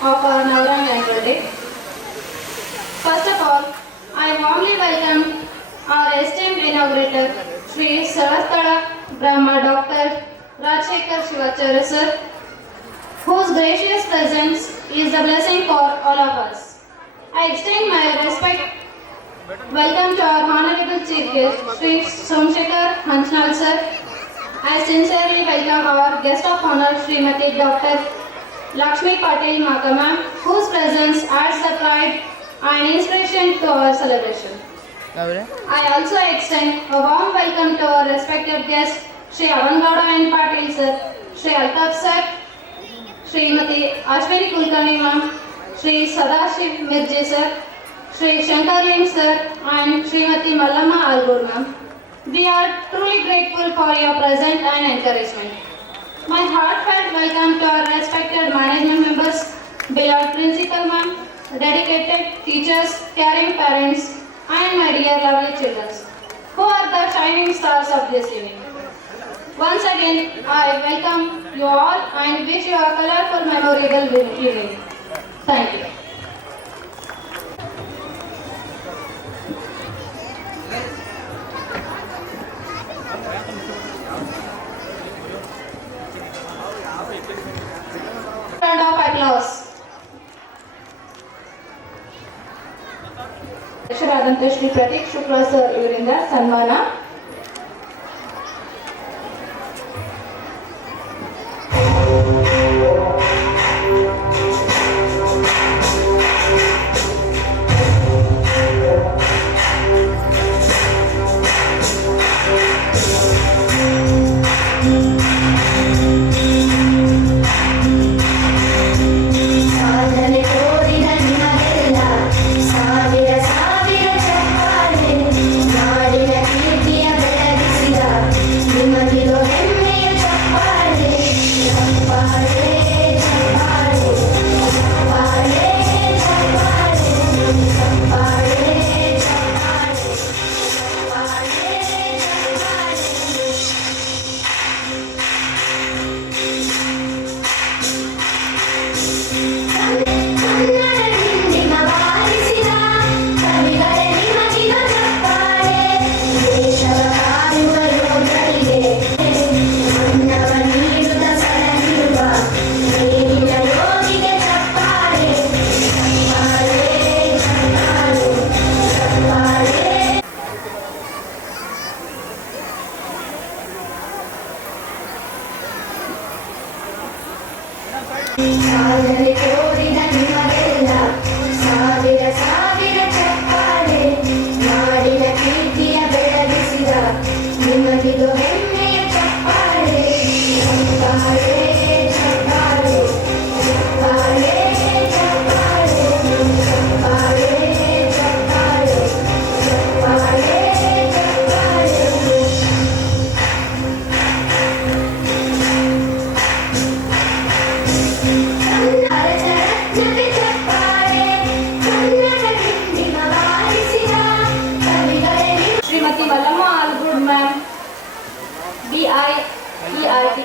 of our Navaran Annual Day. First of all, I warmly welcome our esteemed inaugurator, Sri Sarathala Brahma Dr. Rajshekhar Shivacharya sir, whose gracious presence is a blessing for all of us. I extend my respect. Welcome to our Honorable Chief Guest, Sri Somsekhar Hansnal sir. I sincerely welcome our guest of honor, Srimati Dr. Lakshmi Patel Makama, whose presence adds the pride and inspiration to our celebration. I also extend a warm welcome to our respected guests, Sri Avangauda and Patel sir, Sri Altaf sir, Srimati Ashwini Kulkarni ma'am, Sri Sadashiv Mirji sir, Sri Shankar Ling sir, and Srimati Mallamma Algur ma'am. We are truly grateful for your presence and encouragement. My heartfelt welcome to our respected management members, beloved principal ma'am, dedicated teachers, caring parents, and my dear lovely children, who are the shining stars of this evening. Once again, I welcome you all and wish you a colorful, memorable evening. Thank you. Round of applause. ಅಧ್ಯಕ್ಷರಾದಂಥ Shri Prateek Shukla sir ಇವರಿಂದ ಸನ್ಮಾನ.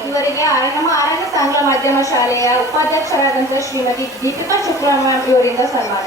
ಇವರಿಗೆ ನಮ್ಮ ಆರನೇ ಆಂಗ್ಲ ಮಾಧ್ಯಮ ಶಾಲೆಯ ಉಪಾಧ್ಯಕ್ಷರಾದಂಥ Shrimati Deepika Shukla ma'am ಇವರಿಂದ ಸನ್ಮಾನ.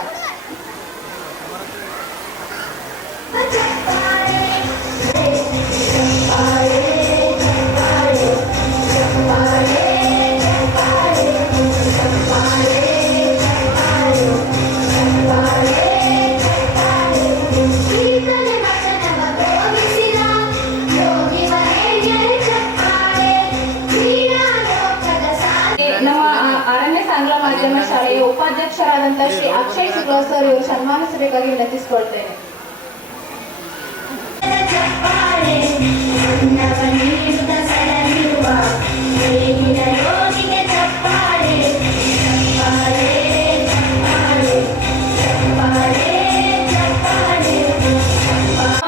ಶಾಲೆಯ ಉಪಾಧ್ಯಕ್ಷರಾದಂಥ ಶ್ರೀ ಅಕ್ಷಯ್ ಶುಕ್ಲಾ ಸರ್ ಇವರು ಸನ್ಮಾನಿಸಬೇಕಾಗಿ ವಿನಂತಿಸಿಕೊಳ್ತೇನೆ.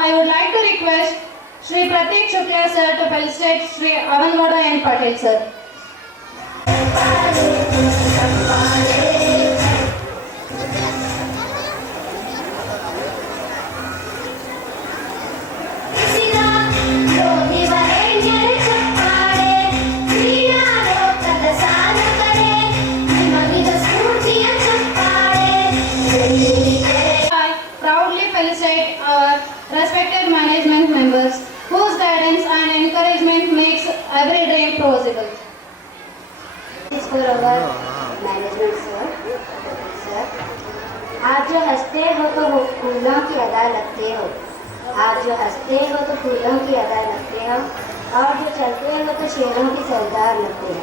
I would like to request Sri Pratik Shukla sir to felicitate Sri Avangauda and Patel sir. Thank you. management members whose guidance and encouragement makes every dream possible. This is for our management sir. आप जो हंसते हो तो फूलों की अदा लगते हो, आप जो हंसते हो तो फूलों की अदा लगते हो, और जो चलते हो तो शेरों की सरदार लगते हो.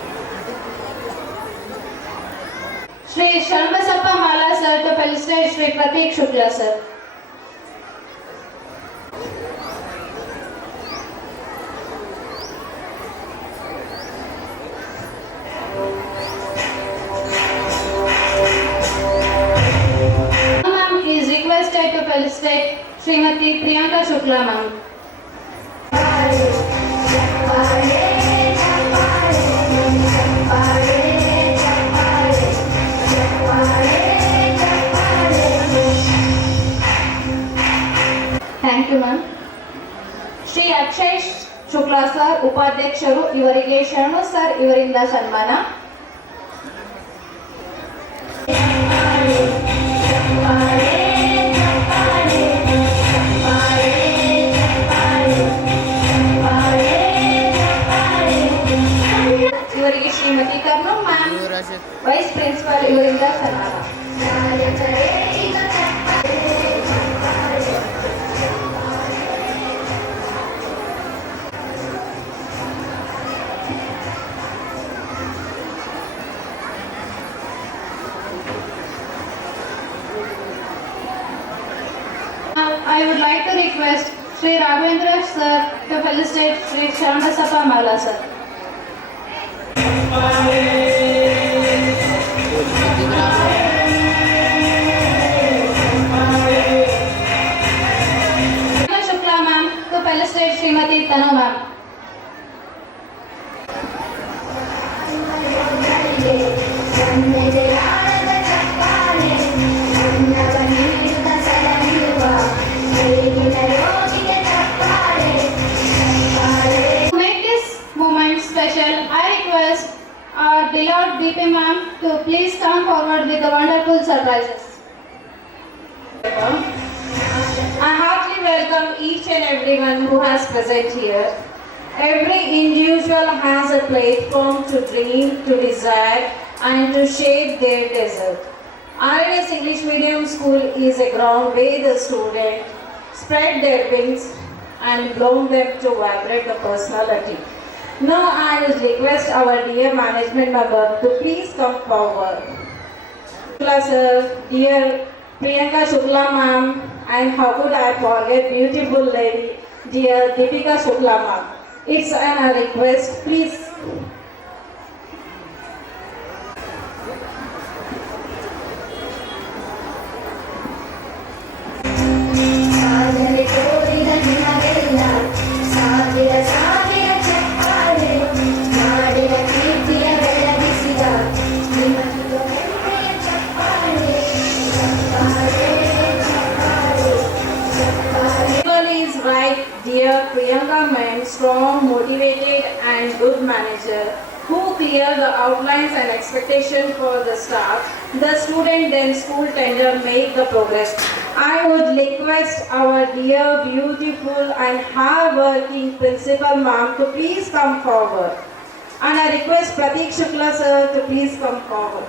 Shri Sharmbasappa Mala sir to felicitate Shri Pratik Shukla sir. Ma'am is requested to felicitate Srimati Priyanka Shukla ma'am. Thank you ma'am. Shri Akshay Shukla sir ಉಪಾಧ್ಯಕ್ಷರು, ಇವರಿಗೆ ಶರಣು ಸರ್ ಇವರಿಂದ ಸನ್ಮಾನ. ಇವರಿಗೆ Shrimati Karnu ma'am vice principal ಇವರಿಂದ ಸನ್ಮಾನ. I would like to request Sri Raghavendra sir to felicitate Sri Sharmbasappa Mala sir. Shukla ma'am to felicitate Srimati Tanu ma'am. To make this moment special, I request our beloved BP ma'am to please come forward with the wonderful surprises. I heartily welcome each and everyone who has present here. Every individual has a platform to dream, to desire, and to shape their desert. RNS English Medium School is a ground where the students spread their wings and bloom them to vibrate the personality. Now I will request our dear management member to please come forward. Shukla sir, dear Priyanka Shukla ma'am, and how could I forget beautiful lady, dear Deepika Shukla ma'am. It's a request, please. Is right, dear Priyanka ma'am, strong, motivated and good manager who clear the outlines and expectation for the staff. The student then school tender make the progress. I would request our dear, beautiful and hard-working principal ma'am to please come forward. And I request Pratik Shukla sir to please come forward.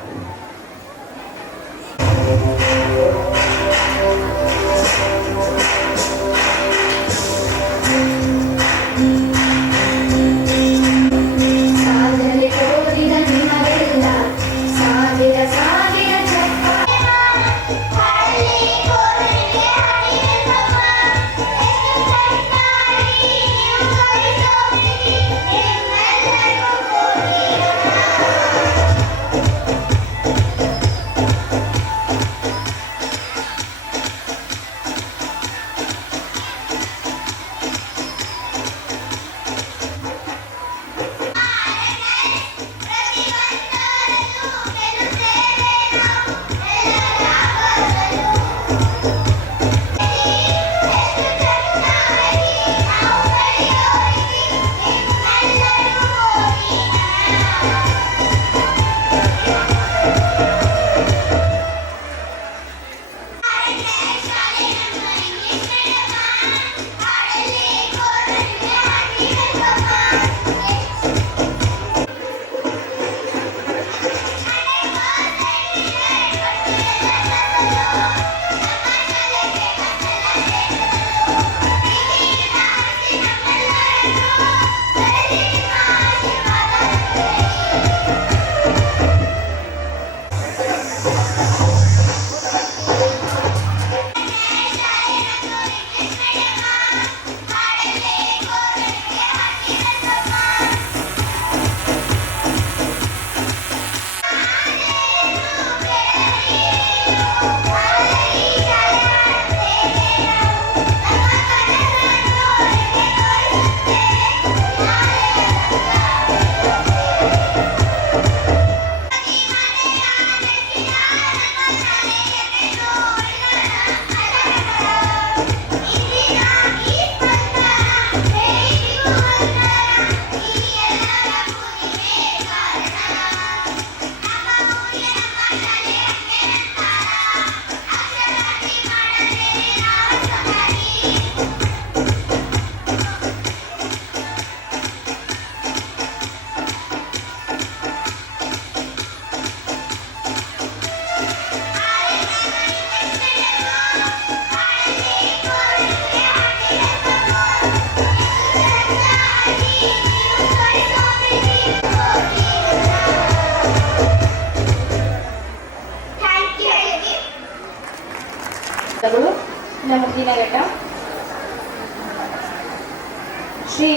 Shri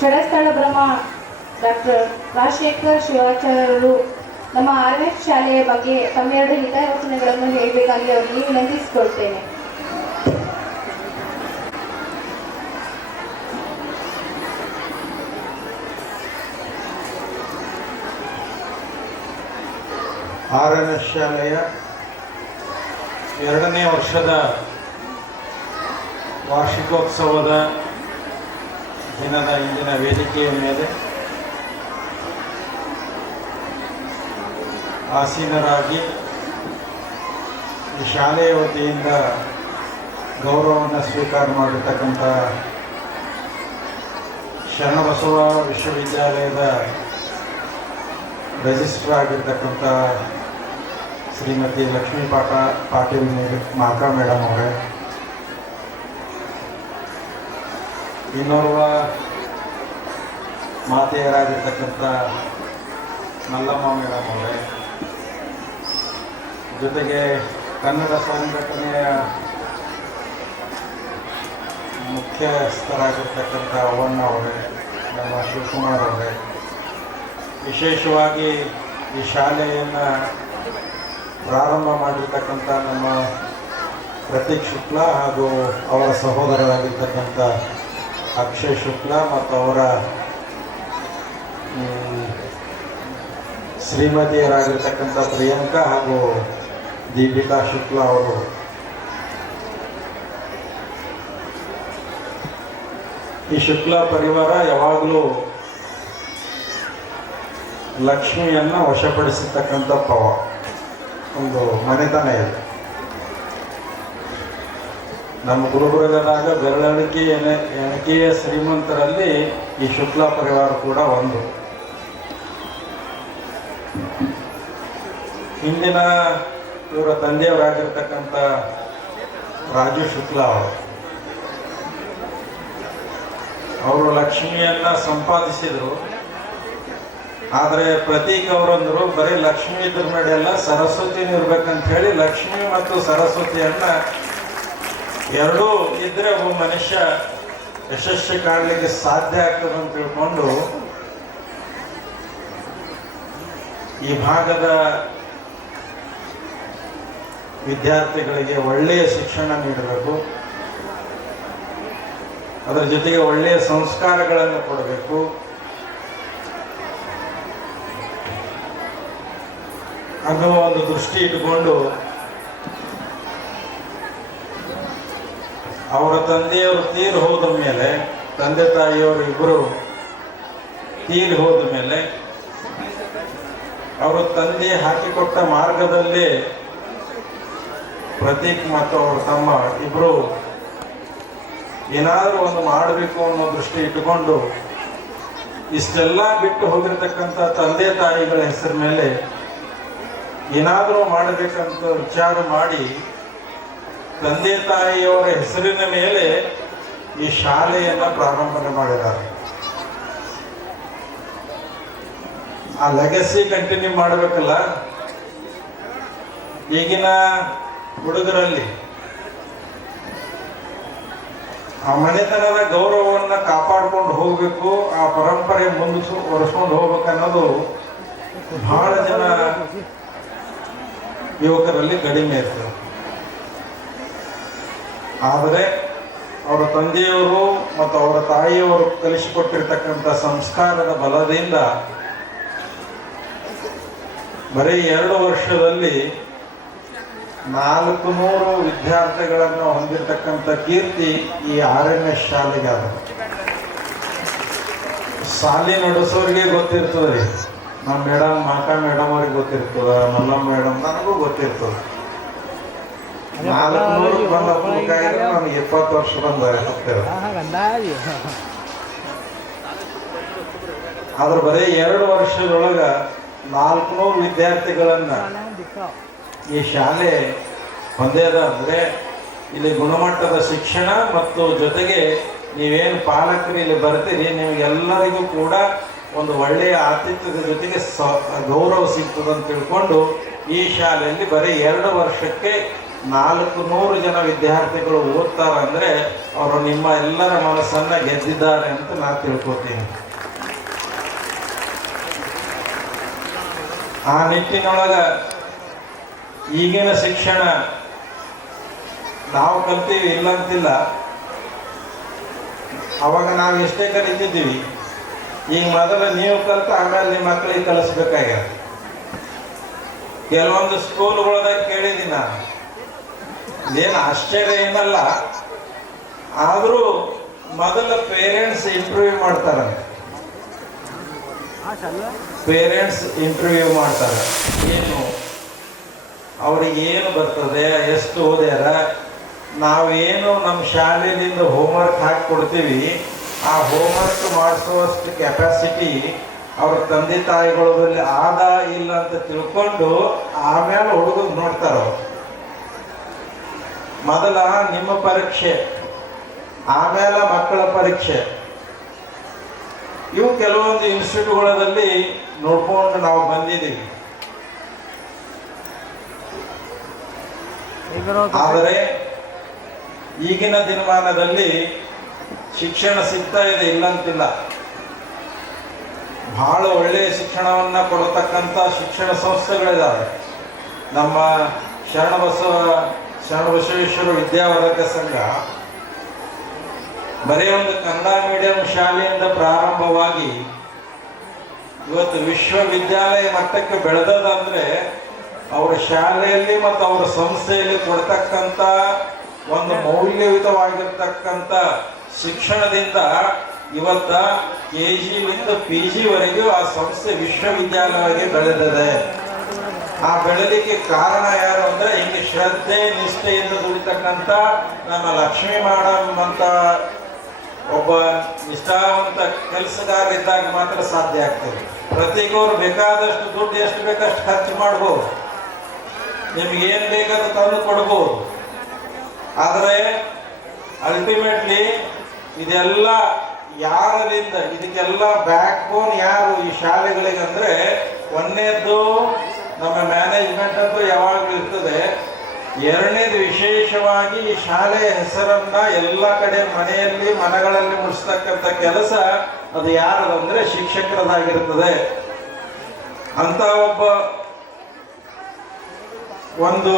Sharasthala Brahma doctor Rajashekhar ಶಿವಾಚಾರ್ಯರು ನಮ್ಮ RNS ಶಾಲೆಯ ಬಗ್ಗೆ ತಮ್ಮೆರಡು ಹಿತವಚನಗಳನ್ನು ಹೇಳಬೇಕಾಗಿ ಅವರಿಗೆ ವಿನಂತಿಸಿಕೊಳ್ತೇನೆ. RNS ಶಾಲೆಯ 2ನೇ ವರ್ಷದ ವಾರ್ಷಿಕೋತ್ಸವದ ದಿನದ ಇಂದಿನ ವೇದಿಕೆಯ ಮೇಲೆ ಆಸೀನರಾಗಿ ಈ ಶಾಲೆಯ ವತಿಯಿಂದ ಗೌರವವನ್ನು ಸ್ವೀಕಾರ ಮಾಡಿರ್ತಕ್ಕಂಥ ಶರಣಬಸವ ವಿಶ್ವವಿದ್ಯಾಲಯದ ರಿಜಿಸ್ಟ್ರಾರ್ ಆಗಿರ್ತಕ್ಕಂಥ ಶ್ರೀಮತಿ ಲಕ್ಷ್ಮೀ ಪಾಟೀಲ್ ಮಾಕಾ ಮೇಡಮ್ ಅವರೇ, ಇನ್ನೋರ್ವ ಮಾತೆಯರಾಗಿರ್ತಕ್ಕಂಥ ಮಲ್ಲಮ್ಮ ಮೇಡಮ್ ಅವರೇ, ಜೊತೆಗೆ ಕನ್ನಡ ಸಂಘಟನೆಯ ಮುಖ್ಯಸ್ಥರಾಗಿರ್ತಕ್ಕಂಥ ಅವಣ್ಣ ಅವರೇ, ನಮ್ಮ ಶಿವಕುಮಾರ್ ಅವರೇ, ವಿಶೇಷವಾಗಿ ಈ ಶಾಲೆಯನ್ನು ಪ್ರಾರಂಭ ಮಾಡಿರ್ತಕ್ಕಂಥ ನಮ್ಮ ಪ್ರತೀಕ್ ಶುಕ್ಲಾ ಹಾಗೂ ಅವರ ಸಹೋದರರಾಗಿರ್ತಕ್ಕಂಥ ಅಕ್ಷಯ್ ಶುಕ್ಲಾ ಮತ್ತು ಅವರ ಶ್ರೀಮತಿಯರಾಗಿರ್ತಕ್ಕಂಥ ಪ್ರಿಯಾಂಕಾ ಹಾಗೂ ದೀಪಿಕಾ ಶುಕ್ಲಾ ಅವರು, ಈ ಶುಕ್ಲಾ ಪರಿವಾರ ಯಾವಾಗಲೂ ಲಕ್ಷ್ಮಿಯನ್ನು ವಶಪಡಿಸಿರ್ತಕ್ಕಂಥ ಒಂದು ಮನೆತನ ಇದೆ. ನಮ್ಮ ಗುರುಬುರಗದಾಗ ಎಣಿಕೆಯ ಶ್ರೀಮಂತರಲ್ಲಿ ಈ ಶುಕ್ಲಾ ಪರಿವಾರ ಕೂಡ ಒಂದು. ಹಿಂದಿನ ಇವರ ತಂದೆಯವರಾಗಿರ್ತಕ್ಕಂಥ ರಾಜು ಶುಕ್ಲಾ ಅವರು ಲಕ್ಷ್ಮಿಯನ್ನು ಸಂಪಾದಿಸಿದರು. ಆದರೆ ಪ್ರತೀಕ್ ಅವರಂದರು ಬರೀ ಲಕ್ಷ್ಮಿ ಇದ್ರ ಮೇಡೆಲ್ಲ ಸರಸ್ವತಿನೂ ಇರ್ಬೇಕಂತ ಹೇಳಿ ಲಕ್ಷ್ಮಿ ಮತ್ತು ಸರಸ್ವತಿಯನ್ನ ಎರಡೂ ಇದ್ರೆ ಒಬ್ಬ ಮನುಷ್ಯ ಯಶಸ್ವಿ ಕಾಣಲಿಕ್ಕೆ ಸಾಧ್ಯ ಆಗ್ತದೆ ಅಂತ ತಿಳ್ಕೊಂಡು ಈ ಭಾಗದ ವಿದ್ಯಾರ್ಥಿಗಳಿಗೆ ಒಳ್ಳೆಯ ಶಿಕ್ಷಣ ನೀಡಬೇಕು, ಅದರ ಜೊತೆಗೆ ಒಳ್ಳೆಯ ಸಂಸ್ಕಾರಗಳನ್ನು ಕೊಡಬೇಕು, ಅನ್ನೋ ಒಂದು ದೃಷ್ಟಿ ಇಟ್ಟುಕೊಂಡು ಅವರ ತಂದೆಯವರು ತೀರಿ ಹೋದ ಮೇಲೆ, ತಂದೆ ತಾಯಿಯವರು ಇಬ್ಬರು ತೀರಿ ಹೋದ ಮೇಲೆ ಅವರ ತಂದೆ ಹಾಕಿಕೊಟ್ಟ ಮಾರ್ಗದಲ್ಲಿ ಪ್ರತೀಕ್ ಮತ್ತು ಅವರ ತಮ್ಮ ಇಬ್ಬರು ಏನಾದರೂ ಒಂದು ಮಾಡಬೇಕು ಅನ್ನೋ ದೃಷ್ಟಿ ಇಟ್ಟುಕೊಂಡು ಇಷ್ಟೆಲ್ಲ ಬಿಟ್ಟು ಹೋಗಿರ್ತಕ್ಕಂಥ ತಂದೆ ತಾಯಿಗಳ ಹೆಸರ ಮೇಲೆ ಏನಾದರೂ ಮಾಡಬೇಕಂತ ವಿಚಾರ ಮಾಡಿ ತಂದೆ ತಾಯಿಯವರ ಹೆಸರಿನ ಮೇಲೆ ಈ ಶಾಲೆಯನ್ನು ಪ್ರಾರಂಭನೆ ಮಾಡಿದ್ದಾರೆ. ಆ ಲೆಗಸಿ ಕಂಟಿನ್ಯೂ ಮಾಡಬೇಕಲ್ಲ. ಈಗಿನ ಹುಡುಗರಲ್ಲಿ ಆ ಮನೆತನದ ಗೌರವವನ್ನು ಕಾಪಾಡ್ಕೊಂಡು ಹೋಗಬೇಕು, ಆ ಪರಂಪರೆ ಒರೆಸ್ಕೊಂಡು ಹೋಗ್ಬೇಕನ್ನೋದು ಬಹಳ ಜನ ಯುವಕರಲ್ಲಿ ಕಡಿಮೆ ಇರ್ತದೆ. ಆದರೆ ಅವರ ತಂದೆಯವರು ಮತ್ತು ಅವರ ತಾಯಿಯವರು ಕಲಿಸಿಕೊಟ್ಟಿರ್ತಕ್ಕಂಥ ಸಂಸ್ಕಾರದ ಬಲದಿಂದ ಬರೀ 2 ವರ್ಷದಲ್ಲಿ 400 ವಿದ್ಯಾರ್ಥಿಗಳನ್ನು ಹೊಂದಿರತಕ್ಕಂಥ ಕೀರ್ತಿ ಈ RNS ಶಾಲೆಗೆ ಅದ. ಶಾಲೆ ನಡೆಸೋರಿಗೆ ಗೊತ್ತಿರ್ತದೆ, ನಮ್ಮ ಮೇಡಮ್ ಮಾಕಾ ಮೇಡಮ್ ಅವ್ರಿಗೆ ಗೊತ್ತಿರ್ತದ, ಮಲ್ಲಮ್ಮ ಮೇಡಮ್ ನನಗೂ ಗೊತ್ತಿರ್ತದೆ. 400 ಬಂದ ನನಗೆ 20 ವರ್ಷ ಬಂದ ಆದ್ರೆ ಬರೀ 2 ವರ್ಷದೊಳಗ 400 ವಿದ್ಯಾರ್ಥಿಗಳನ್ನ ಈ ಶಾಲೆ ಹೊಂದೇದ. ಅಂದರೆ ಇಲ್ಲಿ ಗುಣಮಟ್ಟದ ಶಿಕ್ಷಣ ಮತ್ತು ಜೊತೆಗೆ ನೀವೇನು ಪಾಲಕರು ಇಲ್ಲಿ ಬರ್ತೀರಿ ನಿಮಗೆಲ್ಲರಿಗೂ ಕೂಡ ಒಂದು ಒಳ್ಳೆಯ ಆತಿಥ್ಯದ ಜೊತೆಗೆ ಗೌರವ ಸಿಗ್ತದೆ ಅಂತ ತಿಳ್ಕೊಂಡು ಈ ಶಾಲೆಯಲ್ಲಿ ಬರೀ 2 ವರ್ಷಕ್ಕೆ 400 ಜನ ವಿದ್ಯಾರ್ಥಿಗಳು ಓದ್ತಾರಂದ್ರೆ ಅವರು ನಿಮ್ಮ ಎಲ್ಲರ ಮನಸ್ಸನ್ನ ಗೆದ್ದಿದ್ದಾರೆ ಅಂತ ನಾನು ತಿಳ್ಕೊತೀನಿ. ಆ ನಿಟ್ಟಿನೊಳಗ ಈಗಿನ ಶಿಕ್ಷಣ ನಾವು ಕಲ್ತೀವಿ ಇಲ್ಲಂತಿಲ್ಲ, ಅವಾಗ ನಾವು ಎಷ್ಟೇ ಕಲಿತಿದ್ದೀವಿ, ಈಗ ಮೊದಲು ನೀವು ಕಲ್ತ ಆಮೇಲೆ ನಿಮ್ಮ ಮಕ್ಕಳಿಗೆ ಕಲಿಸ್ಬೇಕಾಗ್ಯದ. ಕೆಲವೊಂದು ಸ್ಕೂಲ್ಗಳದಾಗ ಕೇಳಿದ್ದೀನಿ ನಾನು, ಇದೇನು ಆಶ್ಚರ್ಯ ಏನಲ್ಲ, ಆದರೂ ಮೊದಲು ಪೇರೆಂಟ್ಸ್ ಇಂಟರ್ವ್ಯೂ ಮಾಡ್ತಾರಂತೆ. ಪೇರೆಂಟ್ಸ್ ಇಂಟರ್ವ್ಯೂ ಮಾಡ್ತಾರೆ, ಏನು ಅವ್ರಿಗೆ ಏನು ಬರ್ತದೆ, ಎಷ್ಟು ಓದ್ಯಾರ, ನಾವೇನು ನಮ್ಮ ಶಾಲೆಯಿಂದ ಹೋಮ್ವರ್ಕ್ ಹಾಕಿ ಕೊಡ್ತೀವಿ, ಆ ಹೋಮ್ವರ್ಕ್ ಮಾಡಿಸುವಷ್ಟು ಕೆಪಾಸಿಟಿ ಅವ್ರ ತಂದೆ ತಾಯಿಗಳಲ್ಲಿ ಆದ ಇಲ್ಲ ಅಂತ ತಿಳ್ಕೊಂಡು ಆಮೇಲೆ ಹುಡುಗರು ನೋಡ್ತಾರ. ಮೊದಲ ನಿಮ್ಮ ಪರೀಕ್ಷೆ, ಆಮೇಲೆ ಮಕ್ಕಳ ಪರೀಕ್ಷೆ. ಇವು ಕೆಲವೊಂದು ಇನ್ಸ್ಟಿಟ್ಯೂಟ್ಗಳಲ್ಲಿ ನೋಡ್ಕೊಂಡು ನಾವು ಬಂದಿದ್ದೀವಿ. ಆದರೆ ಈಗಿನ ದಿನಮಾನದಲ್ಲಿ ಶಿಕ್ಷಣ ಸಿಗ್ತಾ ಇದೆ ಇಲ್ಲಂತಿಲ್ಲ. ಬಹಳ ಒಳ್ಳೆಯ ಶಿಕ್ಷಣವನ್ನ ಕೊಡತಕ್ಕಂಥ ಶಿಕ್ಷಣ ಸಂಸ್ಥೆಗಳಿದ್ದಾವೆ. ನಮ್ಮ ಶರಣಬಸವೇಶ್ವರ ವಿದ್ಯಾವರ್ಧಕ ಸಂಘ ಬರೀ ಒಂದು ಕನ್ನಡ ಮೀಡಿಯಂ ಶಾಲೆಯಿಂದ ಪ್ರಾರಂಭವಾಗಿ ಇವತ್ತು ವಿಶ್ವವಿದ್ಯಾಲಯ ಮಟ್ಟಕ್ಕೆ ಬೆಳೆದದಂದ್ರೆ ಅವರ ಶಾಲೆಯಲ್ಲಿ ಮತ್ತು ಅವರ ಸಂಸ್ಥೆಯಲ್ಲಿ ಕೊಡ್ತಕ್ಕಂಥ ಒಂದು ಮೌಲ್ಯಯುತವಾಗಿರ್ತಕ್ಕಂಥ ಶಿಕ್ಷಣದಿಂದ ಇವತ್ತ KG-ಲಿಂದ PG ವರೆಗೂ ಆ ಸಂಸ್ಥೆ ವಿಶ್ವವಿದ್ಯಾಲಯವಾಗಿ ಬೆಳೆದಿದೆ. ಆ ಬೆಳೆಲಿಕ್ಕೆ ಕಾರಣ ಯಾರು ಅಂದ್ರೆ ಹಿಂಗೆ ಶ್ರದ್ಧೆ ನಿಷ್ಠೆಯಿಂದ ದುಡಿತಕ್ಕಂಥ ನಮ್ಮ ಲಕ್ಷ್ಮೀ ಮೇಡಮ್ ಅಂತ ಒಬ್ಬ ನಿಷ್ಠಾವಂತ ಕೆಲಸಗಾರ ಇದ್ದಾಗ ಮಾತ್ರ ಸಾಧ್ಯ ಆಗ್ತದೆ. ಪ್ರತಿಯೊಬ್ಬರು ಬೇಕಾದಷ್ಟು ದುಡ್ಡು ಎಷ್ಟು ಬೇಕಷ್ಟು ಖರ್ಚು ಮಾಡ್ಬೋದು, ನಿಮ್ಗೆ ಏನು ಬೇಕಾದ್ರೂ ತಂದು ಕೊಡ್ಬೋದು. ಆದರೆ ಅಲ್ಟಿಮೇಟ್ಲಿ ಇದೆಲ್ಲ ಯಾರಿಂದ, ಇದಕ್ಕೆಲ್ಲ ಬ್ಯಾಕ್ ಬೋನ್ ಯಾರು ಈ ಶಾಲೆಗಳಿಗೆ ಅಂದ್ರೆ ಒಂದನೇದ್ದು ನಮ್ಮ ಮ್ಯಾನೇಜ್ಮೆಂಟ್ ಅಂತೂ ಯಾವಾಗಲೂ ಇರ್ತದೆ. ಎರಡನೇದು ವಿಶೇಷವಾಗಿ ಈ ಶಾಲೆಯ ಹೆಸರನ್ನ ಎಲ್ಲ ಕಡೆ ಮನೆಯಲ್ಲಿ ಮನಗಳಲ್ಲಿ ಮುಡಿಸ್ತಕ್ಕಂಥ ಕೆಲಸ ಅದು ಯಾರದಂದ್ರೆ ಶಿಕ್ಷಕರದಾಗಿರ್ತದೆ. ಅಂತ ಒಂದು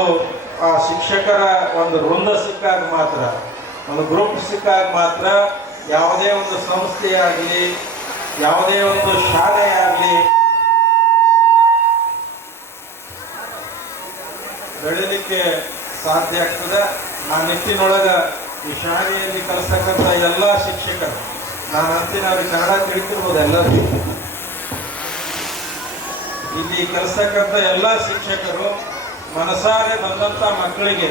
ಆ ಶಿಕ್ಷಕರ ಒಂದು ವೃಂದ ಸಿಕ್ಕಾಗ ಮಾತ್ರ, ಒಂದು ಗ್ರೂಪ್ ಸಿಕ್ಕಾಗ ಮಾತ್ರ ಯಾವುದೇ ಒಂದು ಸಂಸ್ಥೆಯಾಗಲಿ ಯಾವುದೇ ಒಂದು ಶಾಲೆಯಾಗಲಿ ಬೆಳೀಲಿಕ್ಕೆ ಸಾಧ್ಯ ಆಗ್ತದೆ. ಆ ನಿಟ್ಟಿನೊಳಗ ಈ ಶಾಲೆಯಲ್ಲಿ ಕಲಿಸ್ತಕ್ಕಂಥ ಎಲ್ಲ ಶಿಕ್ಷಕರು, ನಾನು ಅಂತೀನಿ ಅವ್ರಿಗೆ ಕನ್ನಡ ತಿಳಿತಿರ್ಬೋದು ಎಲ್ಲರೂ, ಇಲ್ಲಿ ಕಲಿಸ್ತಕ್ಕಂಥ ಎಲ್ಲ ಶಿಕ್ಷಕರು ಮನಸಾರೆ ಬಂದಂಥ ಮಕ್ಕಳಿಗೆ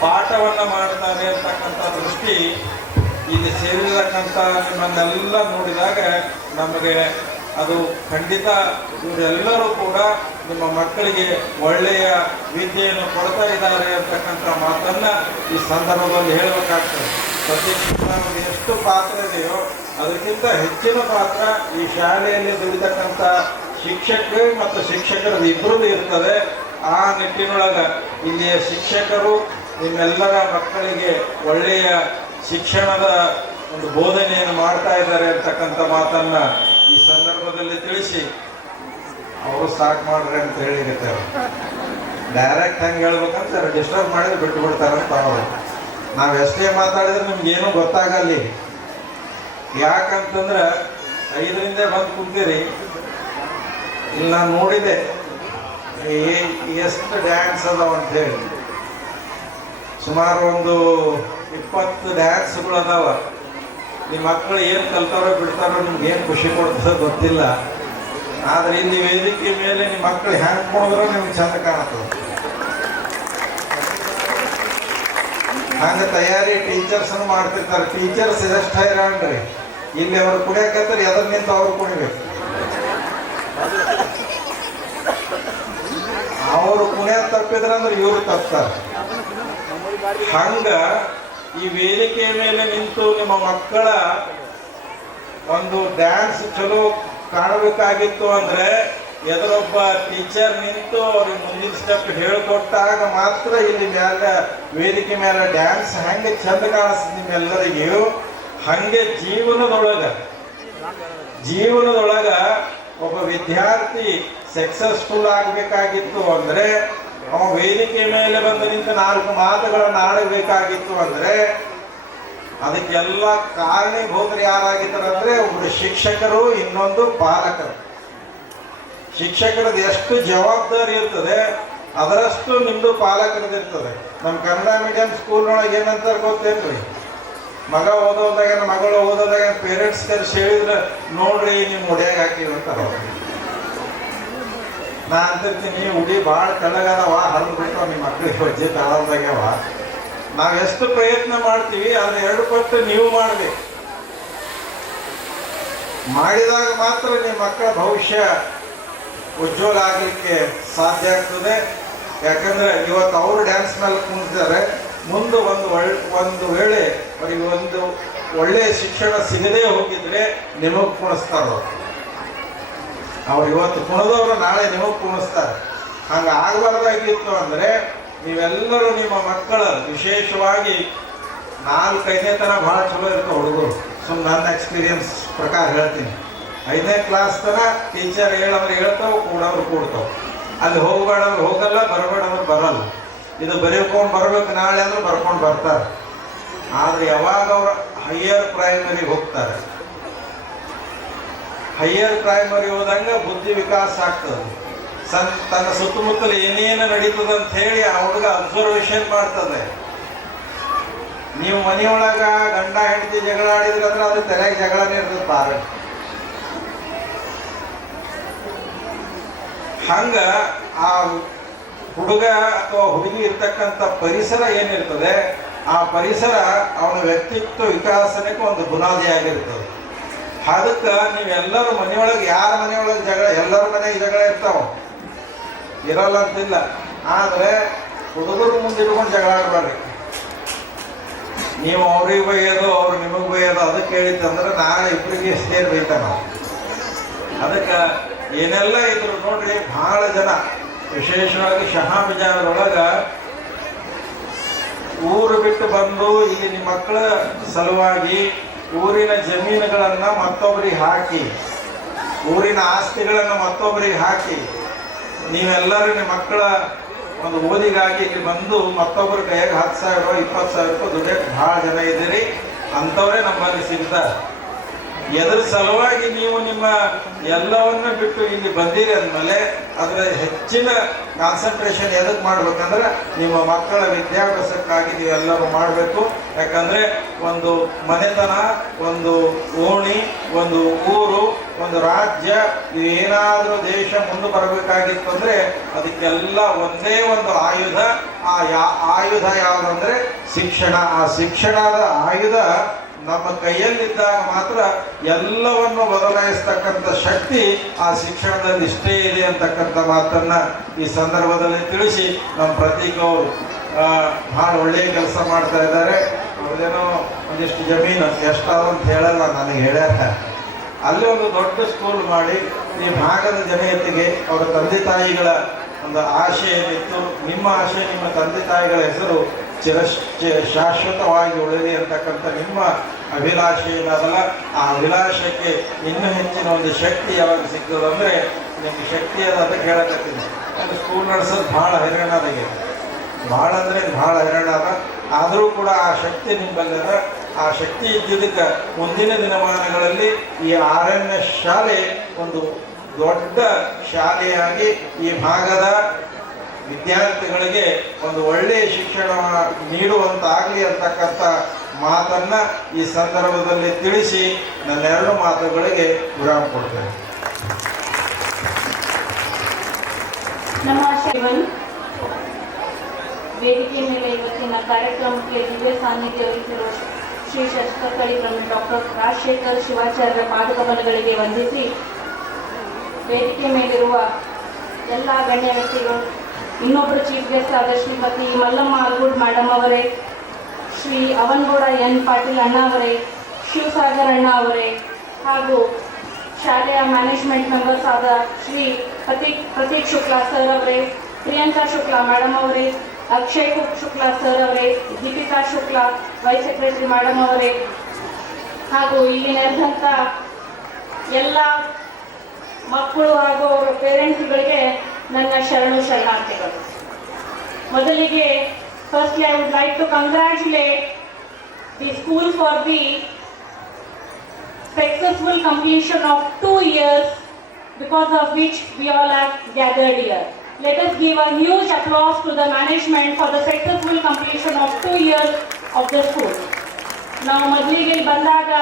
ಪಾಠವನ್ನು ಮಾಡ್ತಾರೆ ಅಂತಕ್ಕಂಥ ದೃಷ್ಟಿ ಇಲ್ಲಿ ಸೇರಿರತಕ್ಕಂಥ ನಿಮ್ಮನ್ನೆಲ್ಲ ನೋಡಿದಾಗ ನಮಗೆ ಅದು ಖಂಡಿತ ಇವರೆಲ್ಲರೂ ಕೂಡ ನಿಮ್ಮ ಮಕ್ಕಳಿಗೆ ಒಳ್ಳೆಯ ವಿದ್ಯೆಯನ್ನು ಕೊಡ್ತಾ ಇದ್ದಾರೆ ಅಂತಕ್ಕಂಥ ಮಾತನ್ನ ಈ ಸಂದರ್ಭದಲ್ಲಿ ಹೇಳಬೇಕಾಗ್ತದೆ. ಪ್ರತಿ ಶಿಕ್ಷಕರಿಗೆ ಎಷ್ಟು ಪಾತ್ರ ಇದೆಯೋ ಅದಕ್ಕಿಂತ ಹೆಚ್ಚಿನ ಪಾತ್ರ ಈ ಶಾಲೆಯಲ್ಲಿ ದುಡಿತಕ್ಕಂಥ ಶಿಕ್ಷಕರು ಮತ್ತು ಶಿಕ್ಷಕರದ್ದು ಇಬ್ಬರದ್ದು ಇರ್ತದೆ. ಆ ನಿಟ್ಟಿನೊಳಗೆ ಇಲ್ಲಿಯ ಶಿಕ್ಷಕರು ನಿಮ್ಮೆಲ್ಲರ ಮಕ್ಕಳಿಗೆ ಒಳ್ಳೆಯ ಶಿಕ್ಷಣದ ಒಂದು ಬೋಧನೆಯನ್ನು ಮಾಡ್ತಾ ಇದ್ದಾರೆ ಅಂತಕ್ಕಂಥ ಮಾತನ್ನ ಈ ಸಂದರ್ಭದಲ್ಲಿ ತಿಳಿಸಿ, ಅವರು ಸ್ಟಾರ್ಟ್ ಮಾಡ್ರಿ ಅಂತ ಹೇಳಿರ್ತಾರೆ. ಡೈರೆಕ್ಟ್ ಹಂಗೆ ಹೇಳ್ಬೇಕಂತ ಡಿಸ್ಟರ್ಬ್ ಮಾಡಿದ್ರೆ ಬಿಟ್ಟು ಬಿಡ್ತಾರಂತ ಅವರು. ನಾವು ಎಷ್ಟೇ ಮಾತಾಡಿದ್ರೆ ನಿಮ್ಗೇನು ಗೊತ್ತಾಗಲ್ಲ. ಯಾಕಂತಂದ್ರೆ 5ರಿಂದ ಬಂದು ಕುಂತೀರಿ, ಇಲ್ಲಿ ನಾನು ನೋಡಿದೆ ಎಷ್ಟು ಡ್ಯಾನ್ಸ್ ಅದಾವ ಅಂತ ಹೇಳಿ. ಸುಮಾರು ಒಂದು 20 ಡ್ಯಾನ್ಸ್ಗಳು ಅದಾವ. ನಿಮ್ಮ ಮಕ್ಕಳು ಏನು ಕಲ್ತಾರೋ ಬಿಡ್ತಾರೋ ನಿಮ್ಗೆ ಏನು ಖುಷಿ ಕೊಡ್ತದೋ ಗೊತ್ತಿಲ್ಲ. ಆದ್ರೆ ಇಲ್ಲಿ ವೇದಿಕೆ ಮೇಲೆ ನಿಮ್ಮ ಮಕ್ಕಳು ಹ್ಯಾಂಗ್ ಮಾಡಿದ್ರು ನಿಮ್ಗೆ ಚಂದ ಕಾಣ್ತದೆ. ಹಂಗೆ ತಯಾರಿ ಟೀಚರ್ಸ್ ಮಾಡ್ತಿರ್ತಾರೆ. ಟೀಚರ್ಸ್ ಎಷ್ಟು ಹೈರಾಣ್ರಿ, ಇಲ್ಲಿ ಅವ್ರು ಕುಡಿಯಕತ್ತಾರೆ, ಎದ್ರ ನಿಂತು ಅವ್ರು ಕುಣಿಬೇಕು. ಅವರು ಕುಣಿಯ ತಪ್ಪಿದ್ರಂದ್ರೆ ಇವರು ತಪ್ತಾರೆ. ಹಂಗ ಈ ವೇದಿಕೆ ಮೇಲೆ ನಿಂತು ನಿಮ್ಮ ಮಕ್ಕಳ ಒಂದು ಡ್ಯಾನ್ಸ್ ಚಲೋ ಕಾಣಬೇಕಾಗಿತ್ತು ಅಂದ್ರೆ ಎದುರೊಬ್ಬ ಟೀಚರ್ ನಿಂತು ಅವ್ರಿಗೆ ಮುಂದಿನ ಸ್ಟೆಪ್ ಹೇಳಿಕೊಟ್ಟಾಗ ಮಾತ್ರ ಇಲ್ಲಿ ಮ್ಯಾಲೆ ವೇದಿಕೆ ಮೇಲೆ ಡ್ಯಾನ್ಸ್ ಹೆಂಗೆ ಚಂದ ಕಾಣಿಸ್ತದೆ ನಿಮ್ಮೆಲ್ಲರಿಗೂ, ಹಂಗೆ ಜೀವನದೊಳಗ ಒಬ್ಬ ವಿದ್ಯಾರ್ಥಿ ಸಕ್ಸಸ್ಫುಲ್ ಆಗಬೇಕಾಗಿತ್ತು ಅಂದರೆ ಅವ ವೇದಿಕೆ ಮೇಲೆ ಬಂದು ನಿಂತು 4 ಮಾತುಗಳನ್ನು ಆಡಬೇಕಾಗಿತ್ತು ಅಂದರೆ ಅದಕ್ಕೆಲ್ಲ ಕಾರಣೀಭೂತರು ಯಾರಾಗಿದ್ದಾರಂದ್ರೆ ಒಬ್ಬರು ಶಿಕ್ಷಕರು, ಇನ್ನೊಂದು ಪಾಲಕರು. ಶಿಕ್ಷಕರದ್ದು ಎಷ್ಟು ಜವಾಬ್ದಾರಿ ಇರ್ತದೆ ಅದರಷ್ಟು ನಿಮ್ಮದು ಪಾಲಕರದ್ದು ಇರ್ತದೆ. ನಮ್ಮ ಕನ್ನಡ ಮೀಡಿಯಂ ಸ್ಕೂಲ್ನೊಳಗೆ ಏನಂತಾರೆ ಗೊತ್ತೇನ್ರಿ, ಮಗ ಓದೋದಾಗ ಮಗಳು ಓದೋದಾಗ ಪೇರೆಂಟ್ಸ್ ಕರ್ಸಿ ಹೇಳಿದ್ರೆ ನೋಡ್ರಿ ನೀವು ಹೊಡ್ಯಾಗ ಹಾಕಿವಿ ಅಂತಾರೆ ಅವ್ರು. ನಾ ಅಂತಿರ್ತೀನಿ ಹುಡಿ ಭಾಳ ತೆಳ್ಳಗದವ, ಹರಿದು ಬಿಟ್ಟು ನಿಮ್ಮ ಮಕ್ಕಳಿಗೆ ವಜ್ಜೆ ತಳದಾಗ್ಯವ. ನಾವು ಎಷ್ಟು ಪ್ರಯತ್ನ ಮಾಡ್ತೀವಿ ಆದರೆ 2 ಪಟ್ಟು ನೀವು ಮಾಡಬೇಕು. ಮಾಡಿದಾಗ ಮಾತ್ರ ನಿಮ್ಮ ಮಕ್ಕಳ ಭವಿಷ್ಯ ಉಜ್ವಲ ಆಗಲಿಕ್ಕೆ ಸಾಧ್ಯ ಆಗ್ತದೆ. ಯಾಕಂದ್ರೆ ಇವತ್ತು ಅವರು ಡ್ಯಾನ್ಸ್ ಮೇಲೆ ಕುಣಿಸಿದ್ದಾರೆ, ಮುಂದೆ ಒಂದು ವೇಳೆ ಅವರಿಗೆ ಒಂದು ಒಳ್ಳೆಯ ಶಿಕ್ಷಣ ಸಿಗದೇ ಹೋಗಿದ್ರೆ ನಿಮಗೆ ಕುಣಿಸ್ತಾರೆ ಅವ್ರು ಇವತ್ತು ಕುಣಿದವರು ನಾಳೆ ನಿಮಗೆ ಕುಣಿಸ್ತಾರೆ. ಹಂಗೆ ಆಗಬಾರ್ದಾಗಿತ್ತು ಅಂದರೆ ನೀವೆಲ್ಲರೂ ನಿಮ್ಮ ಮಕ್ಕಳ ವಿಶೇಷವಾಗಿ 4-5ನೇ ತನಕ ಭಾಳ ಚಲೋ ಇರ್ತಾವೆ ಹುಡುಗರು. ನನ್ನ ಎಕ್ಸ್ಪೀರಿಯನ್ಸ್ ಪ್ರಕಾರ ಹೇಳ್ತೀನಿ, 5ನೇ ಕ್ಲಾಸ್ ತನಕ ಟೀಚರ್ ಹೇಳಂದ್ರೆ ಹೇಳ್ತಾವೆ, ಕೂಡೋರು ಕೂಡ್ತಾವೆ. ಅಲ್ಲಿ ಹೋಗಬೇಡವ್ರು ಹೋಗಲ್ಲ, ಬರಬೇಡವ್ರು ಬರಲ್ಲ. ಇದು ಬರೆಯೋಕೊಂಡು ಬರ್ಬೇಕು ನಾಳೆ ಅಂದ್ರೆ ಬರ್ಕೊಂಡು ಬರ್ತಾರೆ. ಆದರೆ ಯಾವಾಗ ಅವರು ಹೈಯರ್ ಪ್ರೈಮರಿಗೆ ಹೋಗ್ತಾರೆ, ಹೈಯರ್ ಪ್ರೈಮರಿ ಹೋದಂಗೆ ಬುದ್ಧಿ ವಿಕಾಸ ಆಗ್ತದೆ. ತನ್ನ ಸುತ್ತಮುತ್ತಲು ಏನೇನು ನಡೀತದೆ ಅಂತ ಹೇಳಿ ಆ ಹುಡುಗ ಅಬ್ಸರ್ವೇಷನ್ ಮಾಡ್ತದೆ. ನೀವು ಮನೆಯೊಳಗ ಗಂಡ ಹೆಂಡತಿ ಜಗಳ ಆಡಿದ್ರೆ ಅಂದ್ರೆ ಅದು ತಲೆಗೆ ಜಗಳನೇ ಇರ್ತದೆ ಪಾರ. ಹಂಗ ಆ ಹುಡುಗ ಅಥವಾ ಹುಡುಗಿ ಇರ್ತಕ್ಕಂಥ ಪರಿಸರ ಏನಿರ್ತದೆ ಆ ಪರಿಸರ ಅವನ ವ್ಯಕ್ತಿತ್ವ ವಿಕಾಸನಕ್ಕೆ ಒಂದು ಬುನಾದಿಯಾಗಿರ್ತದೆ. ಅದಕ್ಕೆ ನೀವೆಲ್ಲರೂ ಮನೆಯೊಳಗೆ ಯಾರ ಮನೆಯೊಳಗೆ ಜಗಳ, ಎಲ್ಲರ ಮನೆಗೆ ಜಗಳ ಇರ್ತಾವ, ಇರಲ್ಲ ಅಂತಿಲ್ಲ. ಆದರೆ ಹುಡುಗರು ಮುಂದೆ ಇಟ್ಕೊಂಡು ಜಗಳ ಆಡಬೇಡ್ರಿ. ನೀವು ಅವ್ರಿಗೆ ಬೈಯೋದು ಅವ್ರು ನಿಮಗೆ ಬೈಯೋದು ಅದಕ್ಕೆ ಹೇಳಿತ್ತಂದ್ರೆ ನಾಳೆ ಇಬ್ಬರಿಗೆ ಸೇರಿ ಬೈತಾನ ನಾವು. ಅದಕ್ಕೆ ಏನೆಲ್ಲ ಇದ್ರು ನೋಡ್ರಿ, ಬಹಳ ಜನ ವಿಶೇಷವಾಗಿ ಶಹಾಬಿಜಾನದೊಳಗೆ ಊರು ಬಿಟ್ಟು ಬಂದು ಇಲ್ಲಿ ನಿಮ್ಮ ಮಕ್ಕಳ ಸಲುವಾಗಿ ಊರಿನ ಜಮೀನುಗಳನ್ನು ಮತ್ತೊಬ್ಬರಿಗೆ ಹಾಕಿ, ಊರಿನ ಆಸ್ತಿಗಳನ್ನು ಮತ್ತೊಬ್ಬರಿಗೆ ಹಾಕಿ, ನೀವೆಲ್ಲರೂ ನಿಮ್ಮ ಮಕ್ಕಳ ಒಂದು ಓದಿಗಾಗಿ ಇಲ್ಲಿ ಬಂದು ಮತ್ತೊಬ್ಬರ ಕೈಯಾಗ 10,000 20,000 ರೂಪಾಯಿ ದುಡಿಯೋಕೆ ಭಾಳ ಜನ ಇದ್ದೀರಿ. ಅಂಥವರೇ ನಮ್ಮಲ್ಲಿ ಸಿಗ್ತಾರೆ. ಎದ್ರ ಸಲುವಾಗಿ ನೀವು ನಿಮ್ಮ ಎಲ್ಲವನ್ನ ಬಿಟ್ಟು ಇಲ್ಲಿ ಬಂದಿರಿ ಅಂದಮೇಲೆ ಅದರ ಹೆಚ್ಚಿನ ಕಾನ್ಸಂಟ್ರೇಷನ್ ಎದಕ್ಕೆ ಮಾಡ್ಬೇಕಂದ್ರೆ ನಿಮ್ಮ ಮಕ್ಕಳ ವಿದ್ಯಾಭ್ಯಾಸಕ್ಕಾಗಿ ನೀವೆಲ್ಲರೂ ಮಾಡಬೇಕು. ಯಾಕಂದರೆ ಒಂದು ಮನೆತನ, ಒಂದು ಓಣಿ, ಒಂದು ಊರು, ಒಂದು ರಾಜ್ಯ, ಏನಾದರೂ ದೇಶ ಮುಂದೆ ಬರಬೇಕಾಗಿತ್ತು ಅಂದರೆ ಅದಕ್ಕೆಲ್ಲ ಒಂದೇ ಒಂದು ಆಯುಧ. ಆಯುಧ ಯಾವುದಂದರೆ ಶಿಕ್ಷಣ. ಆ ಶಿಕ್ಷಣದ ಆಯುಧ ನಮ್ಮ ಕೈಯಲ್ಲಿದ್ದಾಗ ಮಾತ್ರ ಎಲ್ಲವನ್ನು ಬದಲಾಯಿಸ್ತಕ್ಕಂಥ ಶಕ್ತಿ ಆ ಶಿಕ್ಷಣದಲ್ಲಿ ಇಷ್ಟೇ ಇದೆ ಅಂತಕ್ಕಂಥ ಮಾತನ್ನು ಈ ಸಂದರ್ಭದಲ್ಲಿ ತಿಳಿಸಿ ನಮ್ಮ ಪ್ರತೀಕ್ ಅವರು ಭಾಳ ಒಳ್ಳೆಯ ಕೆಲಸ ಮಾಡ್ತಾ ಇದ್ದಾರೆ. ಅವ್ರದೇನೋ ಒಂದಿಷ್ಟು ಜಮೀನು ಎಷ್ಟಾದಂತ ಹೇಳಲ್ಲ, ನನಗೆ ಹೇಳ್ಯಾರ. ಅಲ್ಲಿ ಒಂದು ದೊಡ್ಡ ಸ್ಕೂಲ್ ಮಾಡಿ ಈ ಭಾಗದ ಜನತೆಗೆ ಅವರ ತಂದೆ ತಾಯಿಗಳ ಒಂದು ಆಶೆ ಏನಿತ್ತು, ನಿಮ್ಮ ಆಶೆ, ನಿಮ್ಮ ತಂದೆ ತಾಯಿಗಳ ಹೆಸರು ಶಾಶ್ವತವಾಗಿ ಉಳಿಯಲಿ ಅಂತಕ್ಕಂಥ ನಿಮ್ಮ ಅಭಿಲಾಷೆ ಏನದಲ್ಲ, ಆ ಅಭಿಲಾಷಕ್ಕೆ ಇನ್ನೂ ಹೆಚ್ಚಿನ ಒಂದು ಶಕ್ತಿ ಯಾವಾಗ ಸಿಗ್ತದಂದರೆ ನಿಮಗೆ ಶಕ್ತಿ ಅದ ಅಂತ ಹೇಳಕತ್ತೀನಿ. ಒಂದು ಸ್ಕೂಲ್ ನಡೆಸೋದು ಭಾಳ ಹೈರಾಣಾದಾಗೆ, ಭಾಳ ಅಂದರೆ ಭಾಳ ಹೈರಾಣಾದ. ಆದರೂ ಕೂಡ ಆ ಶಕ್ತಿ ನಿಮ್ಮಲ್ಲದ. ಆ ಶಕ್ತಿ ಇದ್ದಿದ್ದಕ್ಕೆ ಮುಂದಿನ ದಿನಮಾನಗಳಲ್ಲಿ ಈ RNS ಶಾಲೆ ಒಂದು ದೊಡ್ಡ ಶಾಲೆಯಾಗಿ ಈ ಭಾಗದ ವಿದ್ಯಾರ್ಥಿಗಳಿಗೆ ಒಂದು ಒಳ್ಳೆಯ ಶಿಕ್ಷಣ ನೀಡುವಂತಾಗಲಿ ಅಂತಕ್ಕಂಥ ಮಾತನ್ನು ಈ ಸಂದರ್ಭದಲ್ಲಿ ತಿಳಿಸಿ ನನ್ನ 2 ಮಾತುಗಳಿಗೆ ವಿರಾಮ ಕೊಡ್ತೇನೆ. ನಮ್ಮ ವೇದಿಕೆ ಮೇಲೆ ಇವತ್ತಿನ ಕಾರ್ಯಕ್ರಮಕ್ಕೆ ದಿವ್ಯ ಸಾನ್ನಿಧ್ಯ ವಹಿಸಿರುವ ಶ್ರೀ ಶಸ್ತ್ರಕಳಿ ಡಾಕ್ಟರ್ ರಾಜಶೇಖರ್ ಶಿವಾಚಾರ್ಯರ ಪಾದಕಮಲಗಳಿಗೆ ವಂದಿಸಿ, ವೇದಿಕೆ ಮೇಲಿರುವ ಎಲ್ಲ ಗಣ್ಯ ವ್ಯಕ್ತಿಗಳು, ಇನ್ನೊಬ್ಬರು ಚೀಫ್ ಗೆಸ್ಟ್ ಆದ ಶ್ರೀಮತಿ ಮಲ್ಲಮ್ಮ ಆಲ್ಗೂಡ್ ಮೇಡಮ್ ಅವರೇ, ಶ್ರೀ ಅವನಗೌಡ ಎನ್ ಪಾಟೀಲ್ ಅಣ್ಣ ಅವರೇ, ಶಿವಸಾಗರ್ ಅಣ್ಣ ಅವರೇ, ಹಾಗೂ ಶಾಲೆಯ ಮ್ಯಾನೇಜ್ಮೆಂಟ್ ಮೆಂಬರ್ಸ್ ಆದ ಶ್ರೀ ಪ್ರತೀಕ್ ಶುಕ್ಲಾ ಸರ್ ಅವರೇ, ಪ್ರಿಯಾಂಕಾ ಶುಕ್ಲಾ ಮೇಡಮ್ ಅವರೇ, ಅಕ್ಷಯ್ ಶುಕ್ಲಾ ಸರ್ ಅವರೇ, Deepika Shukla vice secretary madam ಅವರೇ, ಹಾಗೂ ಇಲ್ಲಿ ನೆರೆದಂಥ ಎಲ್ಲ ಮಕ್ಕಳು ಹಾಗೂ ಅವರ ಪೇರೆಂಟ್ಸ್ಗಳಿಗೆ ನನ್ನ ಶರಣಾರ್ಥಿಗಳು. ಮೊದಲಿಗೆ firstly I would like to congratulate the school for the successful completion of 2 years because of which we all have gathered here. Let us give a huge applause to the management for the successful completion of 2 years of the school. ನಾವು ಮೊದಲಿಗೆ ಬಂದಾಗ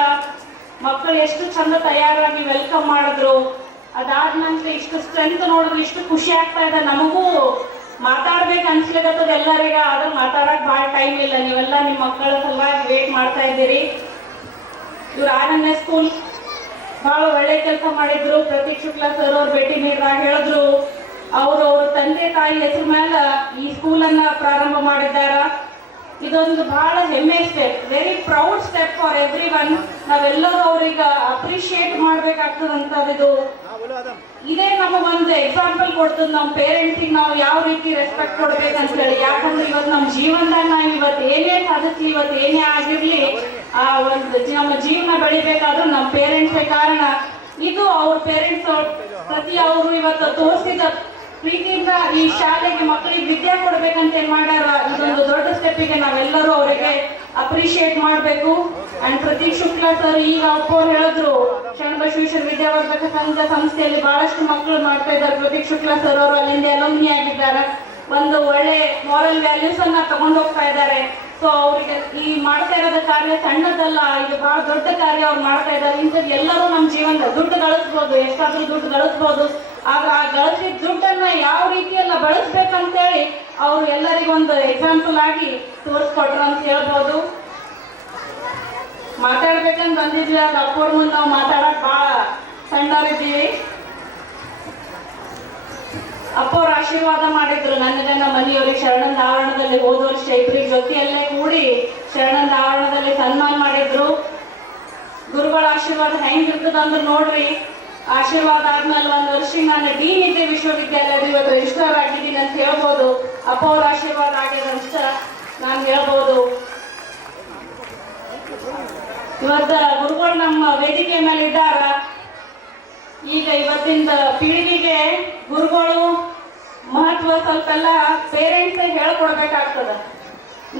ಮಕ್ಕಳು ಎಷ್ಟು ಚಂದ ತಯಾರಾಗಿ welcome ಮಾಡಿದ್ರು, ಅದಾದ ನಂತರ ಇಷ್ಟು ಸ್ಟ್ರೆಂತ್ ನೋಡಿದ್ರೆ ಇಷ್ಟು ಖುಷಿ ಆಗ್ತಾ ಇದೆ. ನಮಗೂ ಮಾತಾಡ್ಬೇಕು ಅನ್ಸ್ಲಿಕ್ಕತ್ತದ ಎಲ್ಲರಿಗ, ಆದ್ರೆ ಮಾತಾಡಕ್ ಭಾಳ ಟೈಮ್ ಇಲ್ಲ. ನೀವೆಲ್ಲ ನಿಮ್ಮ ಮಕ್ಕಳ ಸಲುವಾಗಿ ವೇಟ್ ಮಾಡ್ತಾ ಇದ್ದೀರಿ. ಇವ್ರು ಆನಂದ ಸ್ಕೂಲ್ ಭಾಳ ಒಳ್ಳೆ ಕೆಲಸ ಮಾಡಿದ್ರು. ಪ್ರತೀಕ್ ಶುಕ್ಲಾ ಸರ್ ಅವ್ರು ಭೇಟಿ ನೀಡಿದಾಗ ಹೇಳಿದ್ರು, ಅವ್ರ ತಂದೆ ತಾಯಿ ಹೆಸರು ಮೇಲೆ ಈ ಸ್ಕೂಲನ್ನ ಪ್ರಾರಂಭ ಮಾಡಿದ್ದಾರ. ಇದೊಂದು ಬಹಳ ಹೆಮ್ಮೆ step, very proud step for every one. ನಾವೆಲ್ಲರೂ ಅವ್ರಿಗೆ ಅಪ್ರಿಶಿಯೇಟ್ ಮಾಡ್ಬೇಕಾಗ್ತದಂತದ್ದು. ಇದೇ ನಮಗೊಂದು ಎಕ್ಸಾಂಪಲ್ ಕೊಡ್ತದೆ ನಮ್ಮ ಪೇರೆಂಟ್ಸಿಗೆ ನಾವು ಯಾವ ರೀತಿ ರೆಸ್ಪೆಕ್ಟ್ ಕೊಡ್ಬೇಕಂತ ಹೇಳಿ. ಯಾಕಂದ್ರೆ ಇವತ್ತು ನಮ್ಮ ಜೀವನದಾಗ ನಾವು ಇವತ್ತು ಏನೇ ಸಾಧಿಸ್ಲಿ, ಇವತ್ತು ಏನೇ ಆಗಿರ್ಲಿ, ಆ ಒಂದು ನಮ್ಮ ಜೀವನ ಬೆಳಿಬೇಕಾದ್ರೂ ನಮ್ಮ ಪೇರೆಂಟ್ಸೇ ಕಾರಣ. ಇದು ಅವ್ರ ಪೇರೆಂಟ್ಸ್ ಪ್ರತಿ ಅವರು ಇವತ್ತು ತೋರಿಸಿದ ಪ್ರೀತಿಯಿಂದ ಈ ಶಾಲೆಗೆ ಮಕ್ಕಳಿಗೆ ವಿದ್ಯೆ ಕೊಡ್ಬೇಕಂತ ಏನ್ ಮಾಡ್ಯಾರ. ಇದೊಂದು ದೊಡ್ಡ ಸ್ಟೆಪ್ಪಿಗೆ ನಾವೆಲ್ಲರೂ ಅವರಿಗೆ ಅಪ್ರಿಶಿಯೇಟ್ ಮಾಡಬೇಕು. ಅಂಡ್ ಪ್ರತೀಕ್ ಶುಕ್ಲಾ ಸರ್ ಈಗ ಅವ್ರು ಹೇಳಿದ್ರು, ಶರಣಬಸವೇಶ್ವರ ವಿದ್ಯಾವರ್ಧಕ ಸಂಘ ಸಂಸ್ಥೆಯಲ್ಲಿ ಬಹಳಷ್ಟು ಮಕ್ಕಳು ಮಾಡ್ತಾ ಇದ್ದಾರೆ. ಪ್ರತೀಕ್ ಶುಕ್ಲಾ ಸರ್ ಅವರು ಅಲ್ಲಿಂದ ಅಲುಮ್ನಿ ಆಗಿದ್ದಾರೆ. ಒಂದು ಒಳ್ಳೆ ಮಾರಲ್ ವ್ಯಾಲ್ಯೂಸ್ ಅನ್ನ ತಗೊಂಡು ಹೋಗ್ತಾ ಇದ್ದಾರೆ. ಸೊ ಅವ್ರಿಗೆ ಈ ಮಾಡ್ತಾ ಇರೋದ ಕಾರ್ಯ ಸಣ್ಣದಲ್ಲ, ಇದು ಬಹಳ ದೊಡ್ಡ ಕಾರ್ಯ ಅವ್ರು ಮಾಡ್ತಾ ಇದ್ದಾರೆ. ಇಂಥದ್ದು ಎಲ್ಲರೂ ನಮ್ಮ ಜೀವನದ ದುಡ್ಡು ಗಳಿಸ್ಬೋದು, ಎಷ್ಟಾದ್ರೂ ದುಡ್ಡು ಗಳಿಸ್ಬೋದು. ಆಗ ಆ ಗಳಿಸಿದ ದುಡ್ಡನ್ನ ಯಾವ ರೀತಿಯೆಲ್ಲ ಬಳಸ್ಬೇಕಂತೇಳಿ ಅವ್ರು ಎಲ್ಲರಿಗೊಂದು ಎಕ್ಸಾಂಪಲ್ ಆಗಿ ತೋರಿಸ್ಕೊಟ್ರು ಅಂತ ಹೇಳ್ಬೋದು. ಮಾತಾಡ್ಬೇಕಂತ ಬಂದಿದ್ವಿ, ಆಗ ಅಪ್ಪೋರ್ ಮುಂದೆ ನಾವು ಮಾತಾಡಕ್ ಬಹಳ ಸಣ್ಣರಿದ್ದೀವಿ. ಅಪ್ಪವ್ರ ಆಶೀರ್ವಾದ ಮಾಡಿದ್ರು ನನಗೆ, ನಮ್ಮ ಮನೆಯವ್ರಿಗೆ ಶರಣಂದ ಆವರಣದಲ್ಲಿ ಹೋದ ವರ್ಷ ಇಬ್ಬರಿಗೆ ಜೊತೆಯಲ್ಲೇ ಕೂಡಿ ಶರಣಂದ ಆವರಣದಲ್ಲಿ ಸನ್ಮಾನ ಮಾಡಿದ್ರು. ಗುರುಗಳ ಆಶೀರ್ವಾದ ಹೆಂಗಿರ್ತದ ಅಂದ್ರೆ ನೋಡ್ರಿ, ಆಶೀರ್ವಾದ ಆದ್ಮೇಲೆ 1 ವರ್ಷ ನಾನು ಡೀನ್ ಇದ್ದೆ ವಿಶ್ವವಿದ್ಯಾಲಯದ, ಇವತ್ತು ರಿಜಿಸ್ಟ್ರಾರ್ ಆಗಿದ್ದೀನಿ ಅಂತ ಹೇಳ್ಬೋದು. ಅಪ್ಪವ್ರ ಆಶೀರ್ವಾದ ಆಗಿದೆ ಅಂತ ನಾನು ಹೇಳ್ಬೋದು. ಇವತ್ತ ಗುರುಗಳು ನಮ್ಮ ವೇದಿಕೆ ಮೇಲೆ ಇದ್ದಾರ. ಈಗ ಇವತ್ತಿನ ಪೀಳಿಗೆಗೆ ಗುರುಗಳು ಮಹತ್ವ ಸ್ವಲ್ಪ ಎಲ್ಲ ಪೇರೆಂಟ್ಸ್ ಹೇಳ್ಕೊಡ್ಬೇಕಾಗ್ತದ.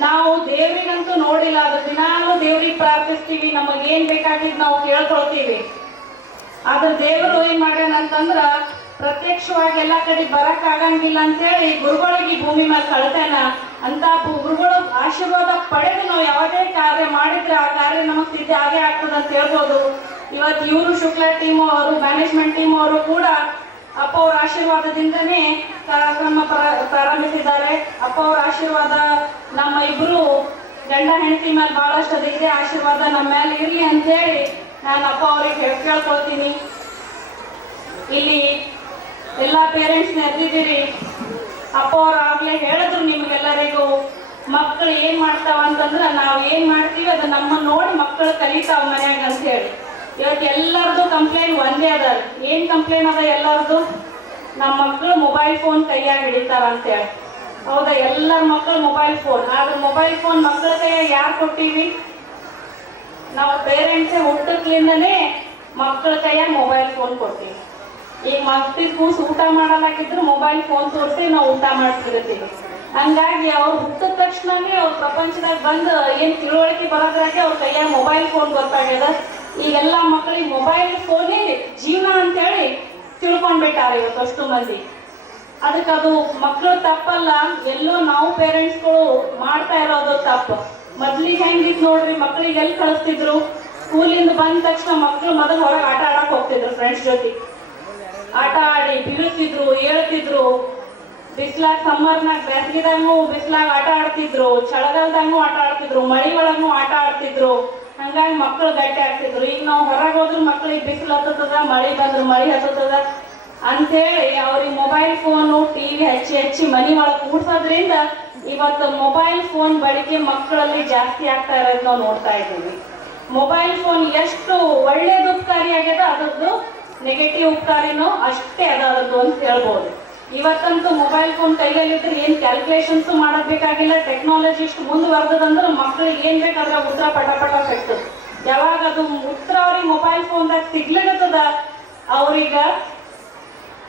ನಾವು ದೇವ್ರಿಗಂತೂ ನೋಡಿಲ್ಲ, ಅದು ದಿನಾಲೂ ದೇವ್ರಿಗೆ ಪ್ರಾರ್ಥಿಸ್ತೀವಿ, ನಮಗೇನ್ ಬೇಕಾಗಿದ್ದು ನಾವು ಕೇಳ್ಕೊಳ್ತೀವಿ. ಆದ್ರೆ ದೇವರು ಏನ್ ಮಾಡ್ಯಾನಂತಂದ್ರ ಪ್ರತ್ಯಕ್ಷವಾಗಿ ಎಲ್ಲಾ ಕಡೆ ಬರಕ್ ಆಗಂಗಿಲ್ಲ ಅಂತೇಳಿ ಗುರುಗಳಿಗೆ ಭೂಮಿ ಮೇಲೆ ಕಳ್ತೇನ ಅಂತ ಗುರುಗಳು ಆಶೀರ್ವಾದ ಪಡೆದು ನಾವು ಯಾವುದೇ ಕಾರ್ಯ ಮಾಡಿದ್ರೆ ಆ ಕಾರ್ಯ ನಮಗ್ ಸಿದ್ಧ ಆಗೇ ಆಗ್ತದ ಅಂತ ಹೇಳ್ಬೋದು. ಇವತ್ತು ಇವರು ಶುಕ್ಲಾ ಟೀಮ್ ಅವರು, ಮ್ಯಾನೇಜ್ಮೆಂಟ್ ಟೀಮ್ ಅವರು ಕೂಡ ಅಪ್ಪ ಅವ್ರ ಆಶೀರ್ವಾದದಿಂದನೇ ಕಾರ್ಯಕ್ರಮ ಪ್ರಾರಂಭಿಸಿದ್ದಾರೆ. ಅಪ್ಪ ಅವ್ರ ಆಶೀರ್ವಾದ ನಮ್ಮ ಇಬ್ರು ಗಂಡ ಹೆಂಡತಿ ಮೇಲೆ ಬಹಳಷ್ಟು ಅದ. ಇದೇ ಆಶೀರ್ವಾದ ನಮ್ಮ ಮೇಲೆ ಇರ್ಲಿ ಅಂತೇಳಿ ನಾನು ಅಪ್ಪ ಅವ್ರಿಗೆ ಕೇಳ್ಕೊಳ್ತೀನಿ. ಇಲ್ಲಿ ಎಲ್ಲ ಪೇರೆಂಟ್ಸ್ ನೆರೆದಿದ್ದೀರಿ. ಅಪ್ಪ ಅವ್ರು ಆಗ್ಲೇ ಹೇಳಿದ್ರು ನಿಮ್ಗೆಲ್ಲರಿಗೂ, ಮಕ್ಕಳು ಏನ್ ಮಾಡ್ತಾವ ಅಂತಂದ್ರ ನಾವ್ ಏನ್ ಮಾಡ್ತೀವಿ ಅದು ನಮ್ಮನ್ನ ನೋಡಿ ಮಕ್ಕಳು ಕಲಿತಾವ ಮನ್ಯಾಗ ಅಂತ ಹೇಳಿ. ಇವತ್ತು ಎಲ್ಲರದು ಕಂಪ್ಲೇಂಟ್ ಒಂದೇ ಅದ. ಏನ್ ಕಂಪ್ಲೇಂಟ್ ಅದ ಎಲ್ಲರದು? ನಮ್ಮ ಮಕ್ಕಳು ಮೊಬೈಲ್ ಫೋನ್ ಕೈಯಾಗ ಹಿಡಿತಾರ ಅಂತೇಳಿ. ಹೌದಾ? ಎಲ್ಲರ ಮಕ್ಕಳು ಮೊಬೈಲ್ ಫೋನ್. ಆದ್ರೆ ಮೊಬೈಲ್ ಫೋನ್ ಮಕ್ಕಳ ಕೈಯಾಗ ಯಾರು ಕೊಟ್ಟಿವಿ? ನಾವು ಪೇರೆಂಟ್ಸೇ ಹುಟ್ಟಕ್ಲಿಂದನೇ ಮಕ್ಕಳ ಕೈಯಾಗ ಮೊಬೈಲ್ ಫೋನ್ ಕೊಡ್ತೀವಿ. ಈಗ ಮಕ್ಕಳಿಗೆ ಕೂಸು ಊಟ ಮಾಡಲಾಗಿದ್ರು ಮೊಬೈಲ್ ಫೋನ್ ತೋರಿಸಿ ನಾವು ಊಟ ಮಾಡ್ತಿರ್ತೀವಿ. ಹಂಗಾಗಿ ಅವ್ರು ಹುಟ್ಟಿದ ತಕ್ಷಣನೇ ಅವ್ರ ಪ್ರಪಂಚದಾಗ ಬಂದು ಏನ್ ತಿಳುವಳಿಕೆ ಬರೋದ್ರಾಗೆ ಅವ್ರ ಕೈಯಾಗ ಮೊಬೈಲ್ ಫೋನ್ ಗೊತ್ತಾಗ್ಯದ. ಈಗೆಲ್ಲ ಮಕ್ಕಳಿಗೆ ಮೊಬೈಲ್ ಫೋನೇ ಜೀವನ ಅಂತೇಳಿ ತಿಳ್ಕೊಂಡ್ಬಿಟ್ಟಾರೆ ಇವತ್ತಷ್ಟು ಮಂದಿ. ಅದಕ್ಕೆ ಅದು ಮಕ್ಕಳು ತಪ್ಪಲ್ಲ, ಎಲ್ಲೋ ನಾವು ಪೇರೆಂಟ್ಸ್ಗಳು ಮಾಡ್ತಾ ಇರೋದು ತಪ್ಪು. ಮೊದ್ಲಿಗೆ ಹೆಂಗಿತ್ತು ನೋಡ್ರಿ, ಮಕ್ಕಳಿಗೆ ಎಲ್ಲಿ ಕಳಿಸ್ತಿದ್ರು? ಸ್ಕೂಲಿಂದ ಬಂದ ತಕ್ಷಣ ಮಕ್ಕಳು ಮೊದಲು ಹೊರಗೆ ಆಟ ಆಡಕ್ ಹೋಗ್ತಿದ್ರು, ಫ್ರೆಂಡ್ಸ್ ಜೊತೆ ಆಟ ಆಡಿ ಬೀಳುತ್ತಿದ್ರು, ಏಳ್ತಿದ್ರು. ಬಿಸ್ಲಾಗ ಸಮ್ಮರ್ನಾಗ ಬೇಸಿಗೆದಾಗೂ ಬಿಸ್ಲಾಗ ಆಟ ಆಡ್ತಿದ್ರು, ಚಳಿಗಾಲದಾಗೂ ಆಟ ಆಡ್ತಿದ್ರು, ಮಳಿ ಒಳಗೂ ಆಟ ಆಡ್ತಿದ್ರು. ಹಂಗಾಗಿ ಮಕ್ಕಳು ಗಟ್ಟಿ ಆಗ್ತಿದ್ರು. ಈಗ ನಾವು ಹೊರಗೆ ಹೋದ್ರು ಮಕ್ಕಳಿಗೆ ಬಿಸಿಲು ಹತ್ತದ, ಮಳಿ ಬಂದ್ರು ಮಳಿ ಹತ್ತದ ಅಂತೇಳಿ ಅವ್ರಿಗೆ ಮೊಬೈಲ್ ಫೋನು ಟಿವಿ ಹಚ್ಚಿ ಮನಿ ಒಳಗೆ ಕೂಡ್ಸೋದ್ರಿಂದ ಇವತ್ತು ಮೊಬೈಲ್ ಫೋನ್ ಬಳಕೆ ಮಕ್ಕಳಲ್ಲಿ ಜಾಸ್ತಿ ಆಗ್ತಾ ಇರೋದು ನಾವು ನೋಡ್ತಾ ಇದ್ದೀವಿ. ಮೊಬೈಲ್ ಫೋನ್ ಎಷ್ಟು ಒಳ್ಳೇದು ಕಾರ್ಯ ಆಗ್ಯದ, ಅದ್ರದ್ದು ನೆಗೆಟಿವ್ ಉಪಕಾರಿನೂ ಅಷ್ಟೇ ಅದಾದದ್ದು ಅಂತ ಹೇಳ್ಬೋದು. ಇವತ್ತಂತೂ ಮೊಬೈಲ್ ಫೋನ್ ಕೈಯಲ್ಲಿದ್ರೆ ಏನು ಕ್ಯಾಲ್ಕುಲೇಷನ್ಸು ಮಾಡಬೇಕಾಗಿಲ್ಲ. ಟೆಕ್ನಾಲಜಿ ಇಷ್ಟು ಮುಂದುವರೆದಂದ್ರೆ ಮಕ್ಕಳಿಗೆ ಏನು ಬೇಕಾದ್ರೆ ಉತ್ತರ ಪಟ ಸಿಗ್ತದೆ. ಯಾವಾಗ ಅದು ಉತ್ತರ ಅವ್ರಿಗೆ ಮೊಬೈಲ್ ಫೋನ್ದಾಗ ಸಿಗ್ಲಿಕ್ಕದ ಅವ್ರಿಗೆ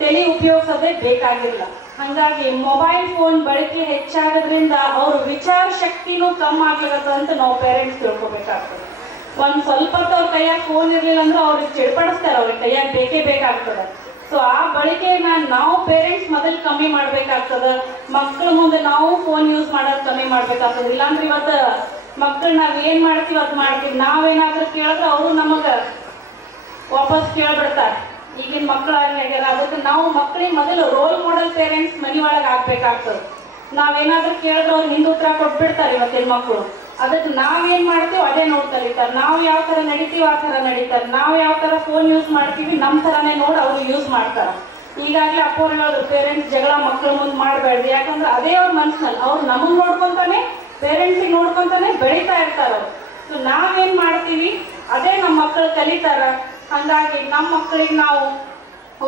ತಲೆ ಉಪಯೋಗಿಸೋದೇ ಬೇಕಾಗಿಲ್ಲ. ಹಾಗಾಗಿ ಮೊಬೈಲ್ ಫೋನ್ ಬಳಕೆ ಹೆಚ್ಚಾಗೋದ್ರಿಂದ ಅವ್ರ ವಿಚಾರ ಶಕ್ತಿನೂ ಕಮ್ಮಿ ಆಗ್ಲಿಕ್ಕದ ಅಂತ ನಾವು ಪೇರೆಂಟ್ಸ್ ತಿಳ್ಕೊಬೇಕಾಗ್ತದೆ. ಒಂದು ಸ್ವಲ್ಪ ಹೊತ್ತು ಅವ್ರ ಕೈಯಾಗ ಫೋನ್ ಇರಲಿಲ್ಲ ಅಂದ್ರೆ ಅವ್ರಿಗೆ ಚಿಡ್ಪಡಿಸ್ತಾರೆ, ಅವ್ರಿಗೆ ಕೈಯಾಗ ಬೇಕೇ ಬೇಕಾಗ್ತದೆ. ಸೊ ಆ ಬಳಕೆನ ನಾವು ಪೇರೆಂಟ್ಸ್ ಮೊದಲು ಕಮ್ಮಿ ಮಾಡ್ಬೇಕಾಗ್ತದೆ. ಮಕ್ಕಳ ಮುಂದೆ ನಾವು ಫೋನ್ ಯೂಸ್ ಮಾಡೋದು ಕಮ್ಮಿ ಮಾಡ್ಬೇಕಾಗ್ತದೆ. ಇಲ್ಲಾಂದ್ರೆ ಇವತ್ತು ಮಕ್ಕಳು ನಾವು ಏನು ಮಾಡ್ತೀವಿ ಅದು ಮಾಡ್ತೀವಿ. ನಾವೇನಾದ್ರೂ ಕೇಳಿದ್ರೆ ಅವರು ನಮಗೆ ವಾಪಸ್ ಕೇಳ್ಬಿಡ್ತಾರೆ. ಈಗಿನ ಮಕ್ಕಳಾಗ್ಯಾರ. ಅದಕ್ಕೆ ನಾವು ಮಕ್ಕಳಿಗೆ ಮೊದಲು ರೋಲ್ ಮಾಡೆಲ್ ಪೇರೆಂಟ್ಸ್ ಮನೆ ಒಳಗೆ ಆಗ್ಬೇಕಾಗ್ತದೆ. ನಾವೇನಾದ್ರೂ ಕೇಳಿದ್ರೆ ಅವ್ರು ಹಿಂದೆ ಉತ್ತರ ಕೊಟ್ಬಿಡ್ತಾರೆ ಇವತ್ತಿನ ಮಕ್ಕಳು. ಅದಕ್ಕೆ ನಾವೇನು ಮಾಡ್ತೀವಿ ಅದೇ ನೋಡಿ ಕಲಿತಾರೆ. ನಾವು ಯಾವ ಥರ ನಡಿತೀವಿ ಆ ಥರ ನಡೀತಾರೆ. ನಾವು ಯಾವ ಥರ ಫೋನ್ ಯೂಸ್ ಮಾಡ್ತೀವಿ ನಮ್ಮ ಥರನೇ ನೋಡಿ ಅವರು ಯೂಸ್ ಮಾಡ್ತಾರೆ. ಈಗಾಗಲೇ ಅಪ್ಪವ್ರು ಹೇಳಿದ್ರು, ಪೇರೆಂಟ್ಸ್ ಜಗಳ ಮಕ್ಕಳ ಮುಂದೆ ಮಾಡಬೇಡ್ದು. ಯಾಕಂದ್ರೆ ಅದೇ ಅವ್ರ ಮನಸ್ಸಿನಲ್ಲಿ ಅವ್ರು ನಮಗೆ ನೋಡ್ಕೊತಾನೆ ಪೇರೆಂಟ್ಸಿಗೆ ನೋಡ್ಕೊತಾನೆ ಬೆಳೀತಾ ಇರ್ತಾರೆ ಅವರು. ಸೊ ನಾವೇನು ಮಾಡ್ತೀವಿ ಅದೇ ನಮ್ಮ ಮಕ್ಕಳು ಕಲಿತಾರ. ಹಾಗಾಗಿ ನಮ್ಮ ಮಕ್ಕಳಿಗೆ ನಾವು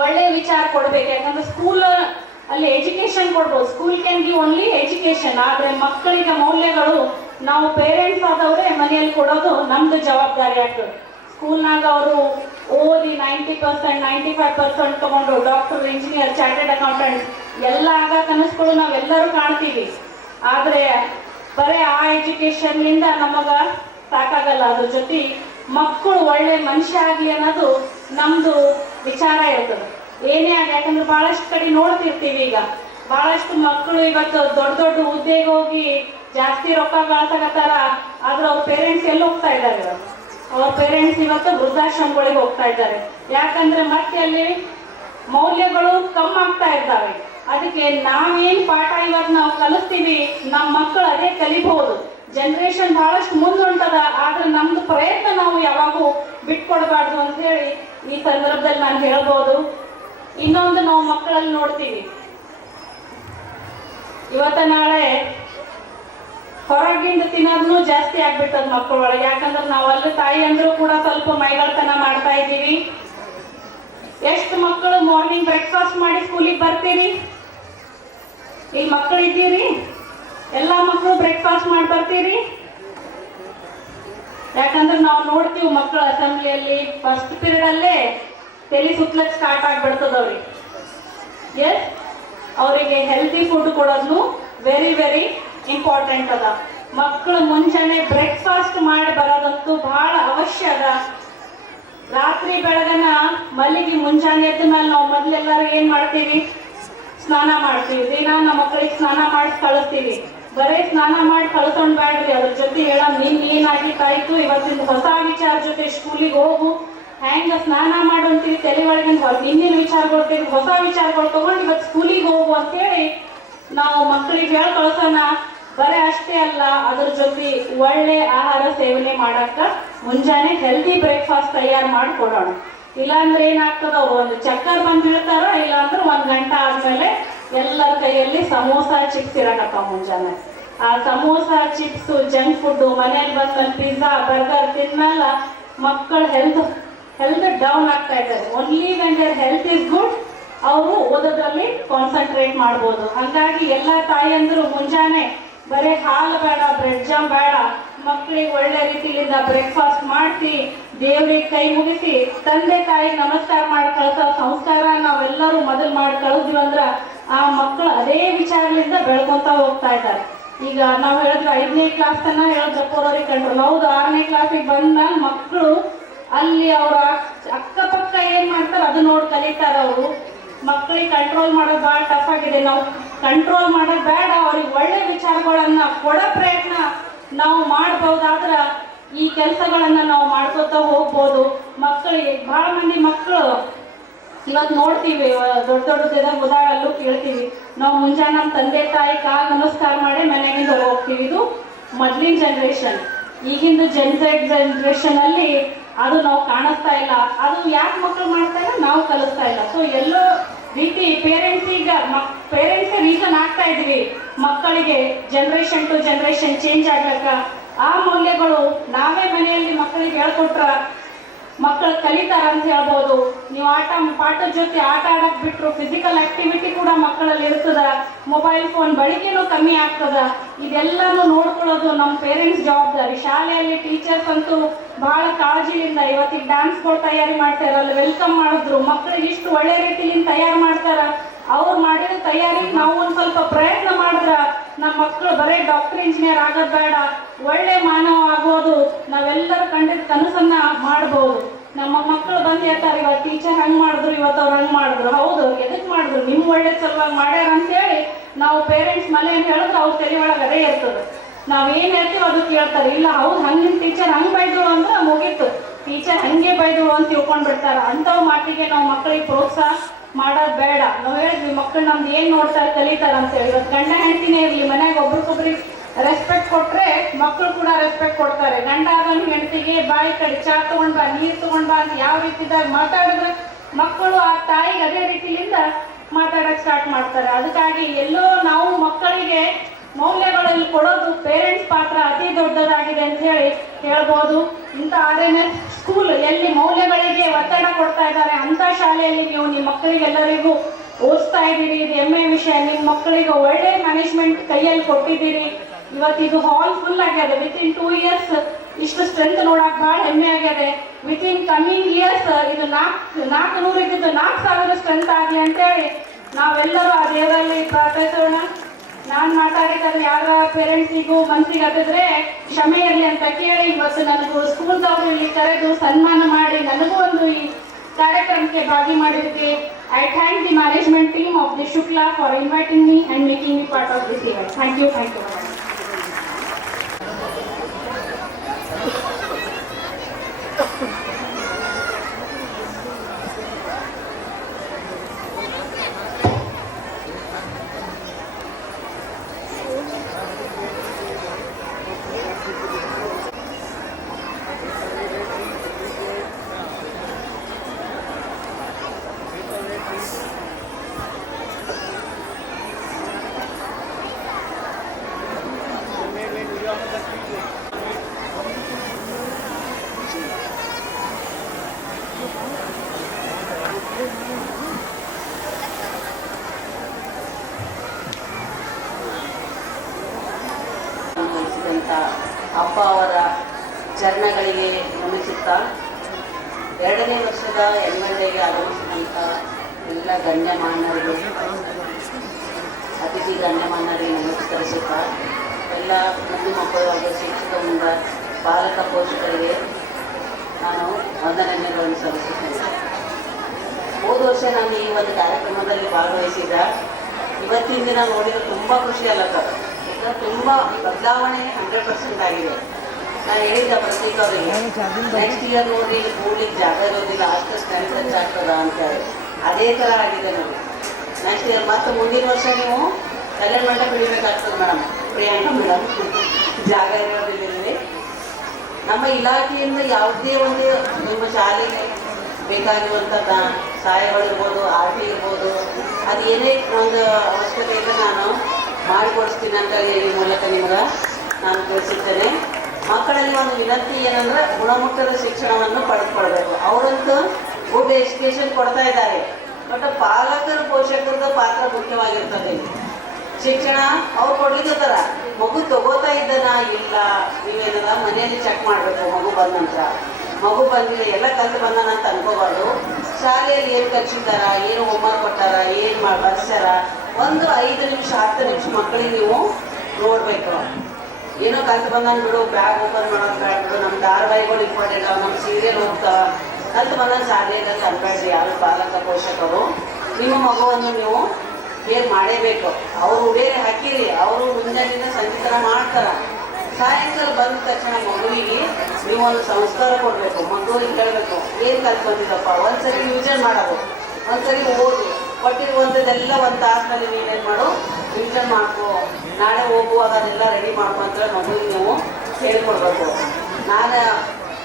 ಒಳ್ಳೆಯ ವಿಚಾರ ಕೊಡ್ಬೇಕು. ಯಾಕಂದ್ರೆ ಸ್ಕೂಲ್ ಅಲ್ಲಿ ಎಜುಕೇಶನ್ ಕೊಡ್ಬೋದು. School can give only education. ಆದರೆ ಮಕ್ಕಳಿಗೆ ಮೌಲ್ಯಗಳು ನಾವು ಪೇರೆಂಟ್ಸ್ ಆದವರೇ ಮನೆಯಲ್ಲಿ ಕೊಡೋದು ನಮ್ದು ಜವಾಬ್ದಾರಿ ಆಗ್ತದೆ. ಸ್ಕೂಲ್ನಾಗ ಅವರು ಓದಿ 90%, 95% ತಗೊಂಡು ಡಾಕ್ಟರ್, ಇಂಜಿನಿಯರ್, ಚಾರ್ಟೆಡ್ ಅಕೌಂಟೆಂಟ್ ಎಲ್ಲ ಆಗ ಕನಸುಗಳು ನಾವೆಲ್ಲರೂ ಕಾಣ್ತೀವಿ. ಆದರೆ ಬರೀ ಆ ಎಜುಕೇಶನ್ನಿಂದ ನಮಗೆ ಸಾಕಾಗಲ್ಲ. ಅದ್ರ ಜೊತೆ ಮಕ್ಕಳು ಒಳ್ಳೆ ಮನುಷ್ಯ ಆಗಲಿ ಅನ್ನೋದು ನಮ್ಮದು ವಿಚಾರ ಇರ್ತದೆ. ಏನೇ ಆಗಿ, ಯಾಕಂದ್ರೆ ಭಾಳಷ್ಟು ಕಡೆ ನೋಡ್ತಿರ್ತೀವಿ. ಈಗ ಭಾಳಷ್ಟು ಮಕ್ಕಳು ಇವತ್ತು ದೊಡ್ಡ ದೊಡ್ಡ ಹುದ್ದೆಗೆ ಹೋಗಿ ಜಾಸ್ತಿ ರೊಕ್ಕ ಗಳಿಸಕತ್ತಾರ. ಆದ್ರೆ ಅವ್ರ ಪೇರೆಂಟ್ಸ್ ಎಲ್ಲಿ ಹೋಗ್ತಾ ಇದ್ದಾರೆ? ಅವ್ರ ಪೇರೆಂಟ್ಸ್ ಇವತ್ತು ವೃದ್ಧಾಶ್ರಮಗಳಿಗೆ ಹೋಗ್ತಾ ಇದ್ದಾರೆ. ಯಾಕಂದ್ರೆ ಮತ್ತೆ ಅಲ್ಲಿ ಮೌಲ್ಯಗಳು ಕಮ್ಮಿ ಆಗ್ತಾ ಇದ್ದಾವೆ. ಅದಕ್ಕೆ ನಾವೇನು ಪಾಠ ಇವತ್ತು ನಾವು ಕಲಿಸ್ತೀವಿ ನಮ್ಮ ಮಕ್ಕಳು ಅದೇ ಕಲಿಬಹುದು. ಜನ್ರೇಷನ್ ಬಹಳಷ್ಟು ಮುಂದುಂಟದ. ಆದ್ರೆ ನಮ್ದು ಪ್ರಯತ್ನ ನಾವು ಯಾವಾಗೂ ಬಿಟ್ಕೊಡ್ಬಾರ್ದು ಅಂತ ಹೇಳಿ ಈ ಸಂದರ್ಭದಲ್ಲಿ ನಾನು ಹೇಳ್ಬೋದು. ಇನ್ನೊಂದು ನಾವು ಮಕ್ಕಳಲ್ಲಿ ನೋಡ್ತೀವಿ, ಇವತ್ತ ನಾಳೆ ಹೊರಗಿಂದ ತಿನ್ನೋದನ್ನು ಜಾಸ್ತಿ ಆಗ್ಬಿಟ್ಟದ ಮಕ್ಕಳೊಳಗೆ. ಯಾಕಂದ್ರೆ ನಾವು ಅಲ್ಲಿ ತಾಯಿ ಅಂದ್ರೂ ಕೂಡ ಸ್ವಲ್ಪ ಮೈಗಳ್ತನ ಮಾಡ್ತಾ ಇದ್ದೀವಿ. ಎಷ್ಟು ಮಕ್ಕಳು ಮಾರ್ನಿಂಗ್ ಬ್ರೇಕ್ಫಾಸ್ಟ್ ಮಾಡಿ ಸ್ಕೂಲಿಗೆ ಬರ್ತೀರಿ? ಈಗ ಮಕ್ಕಳು ಇದ್ದೀರಿ? ಎಲ್ಲ ಮಕ್ಕಳು ಬ್ರೇಕ್ಫಾಸ್ಟ್ ಮಾಡಿ ಬರ್ತೀರಿ? ಯಾಕಂದ್ರೆ ನಾವು ನೋಡ್ತೀವಿ ಮಕ್ಕಳು ಅಸೆಂಬ್ಲಿಯಲ್ಲಿ ಫಸ್ಟ್ ಪೀರಿಯಡ್ ಅಲ್ಲೇ ತಲೆ ಸುತ್ತಲಕ್ಕೆ ಸ್ಟಾರ್ಟ್ ಆಗ್ಬಿಡ್ತದ ಅವ್ರಿಗೆ. ಎಸ್, ಅವರಿಗೆ ಹೆಲ್ತಿ ಫುಡ್ ಕೊಡೋದು ವೆರಿ ವೆರಿ ಇಂಪಾರ್ಟೆಂಟ್ ಅದ. ಮಕ್ಕಳು ಮುಂಜಾನೆ ಬ್ರೇಕ್ಫಾಸ್ಟ್ ಮಾಡಿ ಬರೋದಂತೂ ಬಹಳ ಅವಶ್ಯ ಅದ. ರಾತ್ರಿ ಬೆಳಗನ ಮಲ್ಲಿಗೆ ಮುಂಜಾನೆ ಎದ್ದ ಮೇಲೆ ನಾವು ಮೊದಲೆಲ್ಲರೂ ಏನು ಮಾಡ್ತೀವಿ? ಸ್ನಾನ ಮಾಡ್ತೀವಿ. ದಿನ ನಮ್ಮ ಮಕ್ಕಳಿಗೆ ಸ್ನಾನ ಮಾಡಿ ಕಳಿಸ್ತೀವಿ. ಬರೀ ಸ್ನಾನ ಮಾಡಿ ಕಳ್ಸೊಂಡ್ ಬ್ಯಾಡ್ರಿ, ಅದ್ರ ಜೊತೆ ಹೇಳ ನಿನ್ ಏನಾಗಿತ್ತಾಯ್ತು, ಇವತ್ತಿನ ಹೊಸ ವಿಚಾರ ಜೊತೆ ಸ್ಕೂಲಿಗೆ ಹೋಗು, ಹೆಂಗ ಸ್ನಾನ ಮಾಡುವಂತೀವಿ, ತಲೆ ಒಳಗಿನ ಹಿಂದಿನ ವಿಚಾರಗೊಳ್ತೀವಿ, ಹೊಸ ವಿಚಾರಗಳು ತಗೊಂಡು ಇವತ್ತು ಸ್ಕೂಲಿಗೆ ಹೋಗು ಅಂತೇಳಿ ನಾವು ಮಕ್ಕಳಿಗೆ ಹೇಳಿ ಕಳ್ಸೋಣ. ಬರೀ ಅಷ್ಟೇ ಅಲ್ಲ, ಅದ್ರ ಜೊತೆ ಒಳ್ಳೆ ಆಹಾರ ಸೇವನೆ ಮಾಡಕ್ಕ ಮುಂಜಾನೆ ಹೆಲ್ದಿ ಬ್ರೇಕ್ಫಾಸ್ಟ್ ತಯಾರು ಮಾಡಿ ಕೊಡೋಣ. ಇಲ್ಲಾಂದ್ರೆ ಏನಾಗ್ತದ, ಅವ್ರು ಒಂದು ಚಕ್ಕರ್ ಬಂದು ಬೀಳ್ತಾರ, ಇಲ್ಲಾಂದ್ರೆ 1 ಗಂಟೆ ಆದ್ಮೇಲೆ ಎಲ್ಲರ ಕೈಯಲ್ಲಿ ಸಮೋಸ ಚಿಪ್ಸ್ ಇರಕತ್ತಾವ ಮುಂಜಾನೆ. ಆ ಸಮೋಸ ಚಿಪ್ಸ್ ಜಂಕ್ ಫುಡ್ ಮನೇಲಿ ಬಂದ್ಮೇಲೆ ಪಿಜ್ಜಾ ಬರ್ಗರ್ ತಿಂದ್ಮೇಲೆ ಮಕ್ಕಳ ಹೆಲ್ತ್ ಡೌನ್ ಆಗ್ತಾ ಇದ್ದಾರೆ. Only when their health is good ಅವರು ಓದೋದ್ರಲ್ಲಿ ಕಾನ್ಸಂಟ್ರೇಟ್ ಮಾಡ್ಬೋದು. ಹಾಗಾಗಿ ಎಲ್ಲ ತಾಯಿಯಂದ್ರು ಮುಂಜಾನೆ ಬರೀ ಹಾಲು ಬೇಡ, ಬ್ರೆಡ್ ಜಾಮ್ ಬೇಡ, ಮಕ್ಕಳಿಗೆ ಒಳ್ಳೆ ರೀತಿಯಿಂದ ಬ್ರೇಕ್ಫಾಸ್ಟ್ ಮಾಡಿಸಿ ದೇವ್ರಿಗೆ ಕೈ ಮುಗಿಸಿ ತಂದೆ ತಾಯಿಗೆ ನಮಸ್ಕಾರ ಮಾಡಿ ಕಳ್ಸೋ ಸಂಸ್ಕಾರ ನಾವೆಲ್ಲರೂ ಮೊದಲು ಮಾಡಿ ಕಳಿಸ್ತೀವಿ ಅಂದ್ರೆ ಆ ಮಕ್ಕಳು ಅದೇ ವಿಚಾರದಿಂದ ಬೆಳ್ಕೊಂತ ಹೋಗ್ತಾ ಇದ್ದಾರೆ. ಈಗ ನಾವು ಹೇಳಿದ್ವಿ 5ನೇ ಕ್ಲಾಸ್ ತನಕ ಹೇಳಿದ್ರಪ್ಪವ್ರಿಗೆ ಕಂಟ್ರೋಲ್. ಹೌದು, 6ನೇ ಕ್ಲಾಸಿಗೆ ಬಂದಾಗ ಮಕ್ಕಳು ಅಲ್ಲಿ ಅವರ ಅಕ್ಕಪಕ್ಕ ಏನ್ ಮಾಡ್ತಾರೆ ಅದು ನೋಡಿ ಕಲಿತಾರೆ. ಅವರು ಮಕ್ಕಳಿಗೆ ಕಂಟ್ರೋಲ್ ಮಾಡೋದು ಭಾಳ ಟಫ್ ಆಗಿದೆ. ನಾವು ಕಂಟ್ರೋಲ್ ಮಾಡೋದು ಬೇಡ, ಅವ್ರಿಗೆ ಒಳ್ಳೆ ವಿಚಾರಗಳನ್ನ ಕೊಡೋ ಪ್ರಯತ್ನ ನಾವು ಮಾಡ್ಬೋದಾದ್ರೆ ಈ ಕೆಲಸಗಳನ್ನ ನಾವು ಮಾಡ್ಕೋತಾ ಹೋಗ್ಬೋದು. ಮಕ್ಕಳಿಗೆ ಭಾಳ ಮಂದಿ ಮಕ್ಕಳು ಇವತ್ತು ನೋಡ್ತೀವಿ, ದೊಡ್ಡ ದೊಡ್ಡ ಹೋದಾಗಲ್ಲೂ ಕೇಳ್ತೀವಿ, ನಾವು ಮುಂಜಾನೆ ನಮ್ಮ ತಂದೆ ತಾಯಿ ಕಾಲ್ ನಮಸ್ಕಾರ ಮಾಡಿ ಮನೆಗಿಂದ ಹೋಗ್ತೀವಿ. ಇದು ಮೊದಲಿನ ಜನ್ರೇಷನ್. ಈಗಿಂದು ಜನ್ರೇಷನ್ ಅಲ್ಲಿ ಅದು ನಾವು ಕಾಣಿಸ್ತಾ ಇಲ್ಲ. ಅದು ಯಾಕೆ ಮಕ್ಕಳು ಮಾಡ್ತಾ ಇಲ್ಲ, ನಾವು ಕಲಿಸ್ತಾ ಇಲ್ಲ. ಸೊ ಎಲ್ಲೋ ರೀತಿ ಪೇರೆಂಟ್ಸೇ ರೀಸನ್ ಆಗ್ತಾ ಇದ್ವಿ ಮಕ್ಕಳಿಗೆ ಜನ್ರೇಷನ್ ಟು ಜನ್ರೇಷನ್ ಚೇಂಜ್ ಆಗ್ಲಕ್ಕ. ಆ ಮೌಲ್ಯಗಳು ನಾವೇ ಮನೆಯಲ್ಲಿ ಮಕ್ಕಳಿಗೆ ಹೇಳ್ಕೊಟ್ರ ಮಕ್ಕಳು ಕಲಿತಾರ ಅಂತ ಹೇಳ್ಬೋದು. ನೀವು ಪಾಠದ ಜೊತೆ ಆಟ ಆಡಕ್ ಬಿಟ್ರು ಫಿಸಿಕಲ್ ಆಕ್ಟಿವಿಟಿ ಕೂಡ ಮಕ್ಕಳಲ್ಲಿ ಇರ್ತದ. ಮೊಬೈಲ್ ಫೋನ್ ಬಳಕೆನೂ ಕಮ್ಮಿ ಆಗ್ತದ. ಇದೆಲ್ಲಾನು ನೋಡ್ಕೊಳ್ಳೋದು ನಮ್ಮ ಪೇರೆಂಟ್ಸ್ ಜವಾಬ್ದಾರಿ. ಶಾಲೆಯಲ್ಲಿ ಟೀಚರ್ಸ್ ಅಂತೂ ಬಹಳ ಕಾಳಜಿಯಿಂದ ಇವತ್ತಿಗೆ ಡ್ಯಾನ್ಸ್ಗಳು ತಯಾರಿ ಮಾಡ್ತಾರ, ಅಲ್ಲಿ ವೆಲ್ಕಮ್ ಮಾಡಿದ್ರು, ಮಕ್ಕಳಿಗೆ ಇಷ್ಟು ಒಳ್ಳೆ ರೀತಿಯಿಂದ ತಯಾರು ಮಾಡ್ತಾರ. ಅವ್ರು ಮಾಡಿದ ತಯಾರಿಗೆ ನಾವು ಒಂದು ಸ್ವಲ್ಪ ಪ್ರಯತ್ನ ಮಾಡಿದ್ರ ನಮ್ಮ ಮಕ್ಕಳು ಬರೀ ಡಾಕ್ಟರ್ ಇಂಜಿನಿಯರ್ ಆಗೋದು ಬೇಡ, ಒಳ್ಳೆ ಮಾನವ ಆಗೋದು ನಾವೆಲ್ಲರೂ ಕಂಡಿದ್ದ ಕನಸನ್ನ ಮಾಡ್ಬೋದು. ನಮ್ಮ ಮಕ್ಕಳು ಬಂದು ಹೇಳ್ತಾರೆ, ಇವತ್ತು ಟೀಚರ್ ಹಂಗೆ ಮಾಡಿದ್ರು, ಇವತ್ತು ಅವ್ರು ಹಂಗೆ ಮಾಡಿದ್ರು. ಹೌದು, ಎದಕ್ಕೆ ಮಾಡಿದ್ರು? ನಿಮ್ಮ ಒಳ್ಳೆ ಸಲುವಾಗಿ ಮಾಡ್ಯಾರ ಅಂತೇಳಿ ನಾವು ಪೇರೆಂಟ್ಸ್ ಮನೇಲಿ ಹೇಳಿದ್ರೆ ಅವ್ರ ತಲೆ ಒಳಗೆ ಅದೇ ಇರ್ತದೆ. ನಾವೇನು ಹೇಳ್ತೀವಿ ಅದು ಕೇಳ್ತಾರೆ. ಇಲ್ಲ ಹೌದು, ಹಂಗಿನ ಟೀಚರ್ ಹಂಗೆ ಬೈದ್ರು ಅಂದ್ರೆ ಮುಗೀತು, ಟೀಚರ್ ಹಂಗೆ ಬೈದ್ರು ಅಂತ ತಿಳ್ಕೊಂಡ್ಬಿಡ್ತಾರೆ. ಅಂಥವು ಮಾತಿಗೆ ನಾವು ಮಕ್ಕಳಿಗೆ ಪ್ರೋತ್ಸಾಹ ಮಾಡೋದು ಬೇಡ. ನಾವು ಹೇಳಿದ್ವಿ ಮಕ್ಕಳು ನಮ್ದು ಏನು ನೋಡ್ತಾರೆ ಕಲಿತಾರೆ ಅಂತೇಳಿ. ಇವತ್ತು ಗಂಡ ಹೆಂಡತಿನೇ ಇರಲಿ, ಮನೆಯಾಗ ಒಬ್ರಿಗೊಬ್ರಿಗೆ ರೆಸ್ಪೆಕ್ಟ್ ಕೊಟ್ಟರೆ ಮಕ್ಕಳು ಕೂಡ ರೆಸ್ಪೆಕ್ಟ್ ಕೊಡ್ತಾರೆ. ಗಂಡ ಆಗೋನು ಹೆಂಡತಿಗೆ ಬಾಯಿ ಕಡೆ ಚಾ ತಗೊಂಡ್ ಬಾ, ನೀರು ತಗೊಂಡ್ ಬಾ ಅಂತ ಯಾವ ರೀತಿದಾಗ ಮಾತಾಡಿದ್ರೆ ಮಕ್ಕಳು ಆ ತಾಯಿಗೆ ಅದೇ ರೀತಿಯಿಂದ ಮಾತಾಡೋಕ್ಕೆ ಸ್ಟಾರ್ಟ್ ಮಾಡ್ತಾರೆ. ಅದಕ್ಕಾಗಿ ಎಲ್ಲೋ ನಾವು ಮಕ್ಕಳಿಗೆ ಮೌಲ್ಯಗಳಲ್ಲಿ ಕೊಡೋದು ಪೇರೆಂಟ್ಸ್ ಪಾತ್ರ ಅತಿ ದೊಡ್ಡದಾಗಿದೆ ಅಂತ ಹೇಳಿ ಹೇಳ್ಬೋದು. ಇಂಥ RNS ಸ್ಕೂಲ್ ಎಲ್ಲಿ ಮೌಲ್ಯಗಳಿಗೆ ಒತ್ತಡ ಕೊಡ್ತಾ ಇದ್ದಾರೆ ಅಂಥ ಶಾಲೆಯಲ್ಲಿ ನೀವು ನಿಮ್ಮ ಮಕ್ಕಳಿಗೆಲ್ಲರಿಗೂ ಓದಿಸ್ತಾ ಇದ್ದೀರಿ. ಇದು ಹೆಮ್ಮೆ ವಿಷಯ. ನಿಮ್ಮ ಮಕ್ಕಳಿಗೆ ಒಳ್ಳೆ ಮ್ಯಾನೇಜ್ಮೆಂಟ್ ಕೈಯಲ್ಲಿ ಕೊಟ್ಟಿದ್ದೀರಿ. ಇವತ್ತು ಇದು ಹಾಲ್ ಫುಲ್ ಆಗ್ಯದ. ವಿತಿನ್ 2 years ಇಷ್ಟು ಸ್ಟ್ರೆಂತ್ ನೋಡಕ್ ಭಾಳ ಹೆಮ್ಮೆ ಆಗ್ಯದೆ. ವಿತಿನ್ ಕಮ್ಮಿಂಗ್ ಇಯರ್ಸ್ ಇದು 400 ಇದ್ದಿದ್ದು 4000 ಸ್ಟ್ರೆಂತ್ ಆಗಲಿ ಅಂತೇಳಿ ನಾವೆಲ್ಲರೂ ಆ ದೇವರಲ್ಲಿ ಪ್ರಾರ್ಥಿಸೋಣ. ನಾನು ಮಾತಾಡಿದ್ರೆ ಯಾರ ಪೇರೆಂಟ್ಸಿಗೂ ಮನಸ್ಸಿಗೆ ಹತ್ತಿದ್ರೆ ಕ್ಷಮೆ ಇರಲಿ ಅಂತ ಕೇಳಿ ಇವತ್ತು ನನಗೂ ಸ್ಕೂಲ್ದವರು ಇಲ್ಲಿ ಕರೆದು ಸನ್ಮಾನ ಮಾಡಿ ನನಗೂ ಒಂದು ಈ ಕಾರ್ಯಕ್ರಮಕ್ಕೆ ಭಾಗಿ ಮಾಡಿದ್ದಕ್ಕೆ I thank the management team of the Shukla for inviting me and making me part of this event. Thank you. ಅಪ್ಪ ಅವರ ಚರಣಗಳಿಗೆ ನಮಿಸುತ್ತಾ 2ನೇ ವರ್ಷದ MLAಗೆ ಆಗಮಿಸಿದಂಥ ಎಲ್ಲ ಗಣ್ಯಮಾನ್ಯರಿಗೆ, ಅತಿಥಿ ಗಣ್ಯಮಾನ್ಯರಿಗೆ ನಮಸ್ಕರಿಸುತ್ತಾ ಎಲ್ಲ ಮುಂದೆ ಮಕ್ಕಳು ಹಾಗೂ ಶಿಕ್ಷಕರಿಂದ ಬಾಲಕ ಪೋಷಕರಿಗೆ ನಾನು ವಂದನೆಗಳನ್ನು ಸಲ್ಲಿಸುತ್ತೇನೆ. ಹೋದ ವರ್ಷ ನಾನು ಈ ಒಂದು ಕಾರ್ಯಕ್ರಮದಲ್ಲಿ ಭಾಗವಹಿಸಿದ ಇವತ್ತಿನ ದಿನ ನೋಡಿದರೆ ತುಂಬ ಖುಷಿ ಅಲ್ಲತ್ತದೆ. ಈಗ ತುಂಬ ಬದಲಾವಣೆ 100% ಆಗಿದೆ. ನಾನು ಹೇಳಿದ್ದ ಪ್ರತೀಕ ಅವರಿಗೆ ನೆಕ್ಸ್ಟ್ ಇಯರ್ ನೋಡಿ ಕೂಡ್ಲಿಕ್ಕೆ ಜಾಗ ಇರೋದಿಲ್ಲ, ಅಷ್ಟು ಸ್ಟ್ರೆಂತ್ ಹೆಚ್ಚಾಗ್ತದ ಅಂತ ಹೇಳಿ ಅದೇ ಥರ ಆಗಿದೆ ನೋಡಿ. ನೆಕ್ಸ್ಟ್ ಇಯರ್ ಮತ್ತು ಮುಂದಿನ ವರ್ಷ ನೀವು ಕಲ್ಯಾಣ ಮಂಟಪ ಬಿಡಬೇಕಾಗ್ತದೆ ಮೇಡಮ್, ಪ್ರಿಯಾಂಕಾ ಮೇಡಮ್. ಜಾಗ ಇರೋದಿಲ್ಲ. ನಮ್ಮ ಇಲಾಖೆಯಿಂದ ಯಾವುದೇ ಒಂದು ನಿಮ್ಮ ಶಾಲೆಗೆ ಬೇಕಾಗಿರುವಂಥ ಸಹಾಯಗಳಿರ್ಬೋದು, RT ಇರ್ಬೋದು, ಅದು ಏನೇ ಒಂದು ಅವಶ್ಯಕತೆ ಇದೆ ನಾನು ಮಾಡಿಕೊಡಿಸ್ತೀನಿ ಅಂತ ಈ ಮೂಲಕ ನಿಮ್ಗೆ ನಾನು ತಿಳಿಸುತ್ತೇನೆ. ಮಕ್ಕಳಲ್ಲಿ ಒಂದು ವಿನಂತಿ ಏನಂದ್ರೆ ಗುಣಮಟ್ಟದ ಶಿಕ್ಷಣವನ್ನು ಪಡೆದುಕೊಳ್ಬೇಕು. ಅವರಂತೂ ಗುಡ್ ಎಜುಕೇಷನ್ ಕೊಡ್ತಾ ಇದ್ದಾರೆ, ಬಟ್ ಪಾಲಕರು ಪೋಷಕರದ ಪಾತ್ರ ಮುಖ್ಯವಾಗಿರ್ತದೆ. ಶಿಕ್ಷಣ ಅವ್ರು ಕೊಡ್ಲಿಕ್ಕತ್ತಾರ, ಮಗು ತಗೋತಾ ಇದ್ದಾನ ಇಲ್ಲ ನೀವೇನದ ಮನೆಯಲ್ಲಿ ಚೆಕ್ ಮಾಡಬೇಕು. ಮಗು ಬಂದ ನಂತರ ಮಗು ಬಂದಿಲ್ಲ ಎಲ್ಲ ಕಲ್ತು ಬಂದಾನ ಅಂತ ಅನ್ಕೋಬಾರ್ದು. ಶಾಲೆಯಲ್ಲಿ ಏನು ಕಲಿಸಿದಾರ, ಏನು ಹೋಮ್ವರ್ಕ್ ಕೊಟ್ಟಾರ, ಏನು ಬರ್ಸ್ಯಾರ, ಒಂದು 5 ನಿಮಿಷ 10 ನಿಮಿಷ ಮಕ್ಕಳಿಗೆ ನೀವು ನೋಡಬೇಕು. ಏನೋ ಕಲ್ತು ಬಂದಾನ ಬಿಡು, ಬ್ಯಾಗ್ ಓಪನ್ ಮಾಡೋದು ಬೇಡ ಬಿಡು, ನಮ್ಮ ಧಾರಾವಾಹಿಗಳು ಇಂಪಾರ್ಟೆಂಟ್, ನಮ್ಮ ಸೀರಿಯಲ್ ಹೋಗ್ತಾವ, ಕಲ್ತು ಬಂದಾನ ಶಾಲೆಯಲ್ಲಿ ಅನ್ಬೇಡ್ರಿ ಯಾರು ಪಾಲಕ ಪೋಷಕರು. ನಿಮ್ಮ ಮಗುವನ್ನು ನೀವು ಕೇರ್ ಮಾಡೇಬೇಕು. ಅವರು ಉಡೇರಿ ಹಾಕಿರಿ, ಅವರು ಮುಂಜಾನೆಯಿಂದ ಸಂಜೆ ಮಾಡ್ತಾರ. ಸಾಯಂಕಾಲ ಬಂದ ತಕ್ಷಣ ಮಗುವಿಗೆ ನೀವು ಒಂದು ಸಂಸ್ಕಾರ ಕೊಡಬೇಕು. ಮಗುವಿಗೆ ಹೇಳಬೇಕು ಏನು ಕಲ್ತ್ಕೊಂಡಿದ್ದಪ್ಪ, ಒಂದ್ಸರಿ ರಿವಿಷನ್ ಮಾಡೋದು, ಒಂದ್ಸರಿ ಓದು, ಕೊಟ್ಟಿರುವಂಥದ್ದೆಲ್ಲ ಒಂದು ತಾಸಿನಲ್ಲಿ ನೀವೇನು ಮಾಡು ರಿವಿಷನ್ ಮಾಡ್ಕೊ, ನಾಳೆ ಹೋಗುವಾಗ ಅದೆಲ್ಲ ರೆಡಿ ಮಾಡ್ಕೊ ಅಂತ ಮಗುವಿಗೆ ನೀವು ಹೇಳ್ಕೊಡ್ಬೇಕು. ನಾನು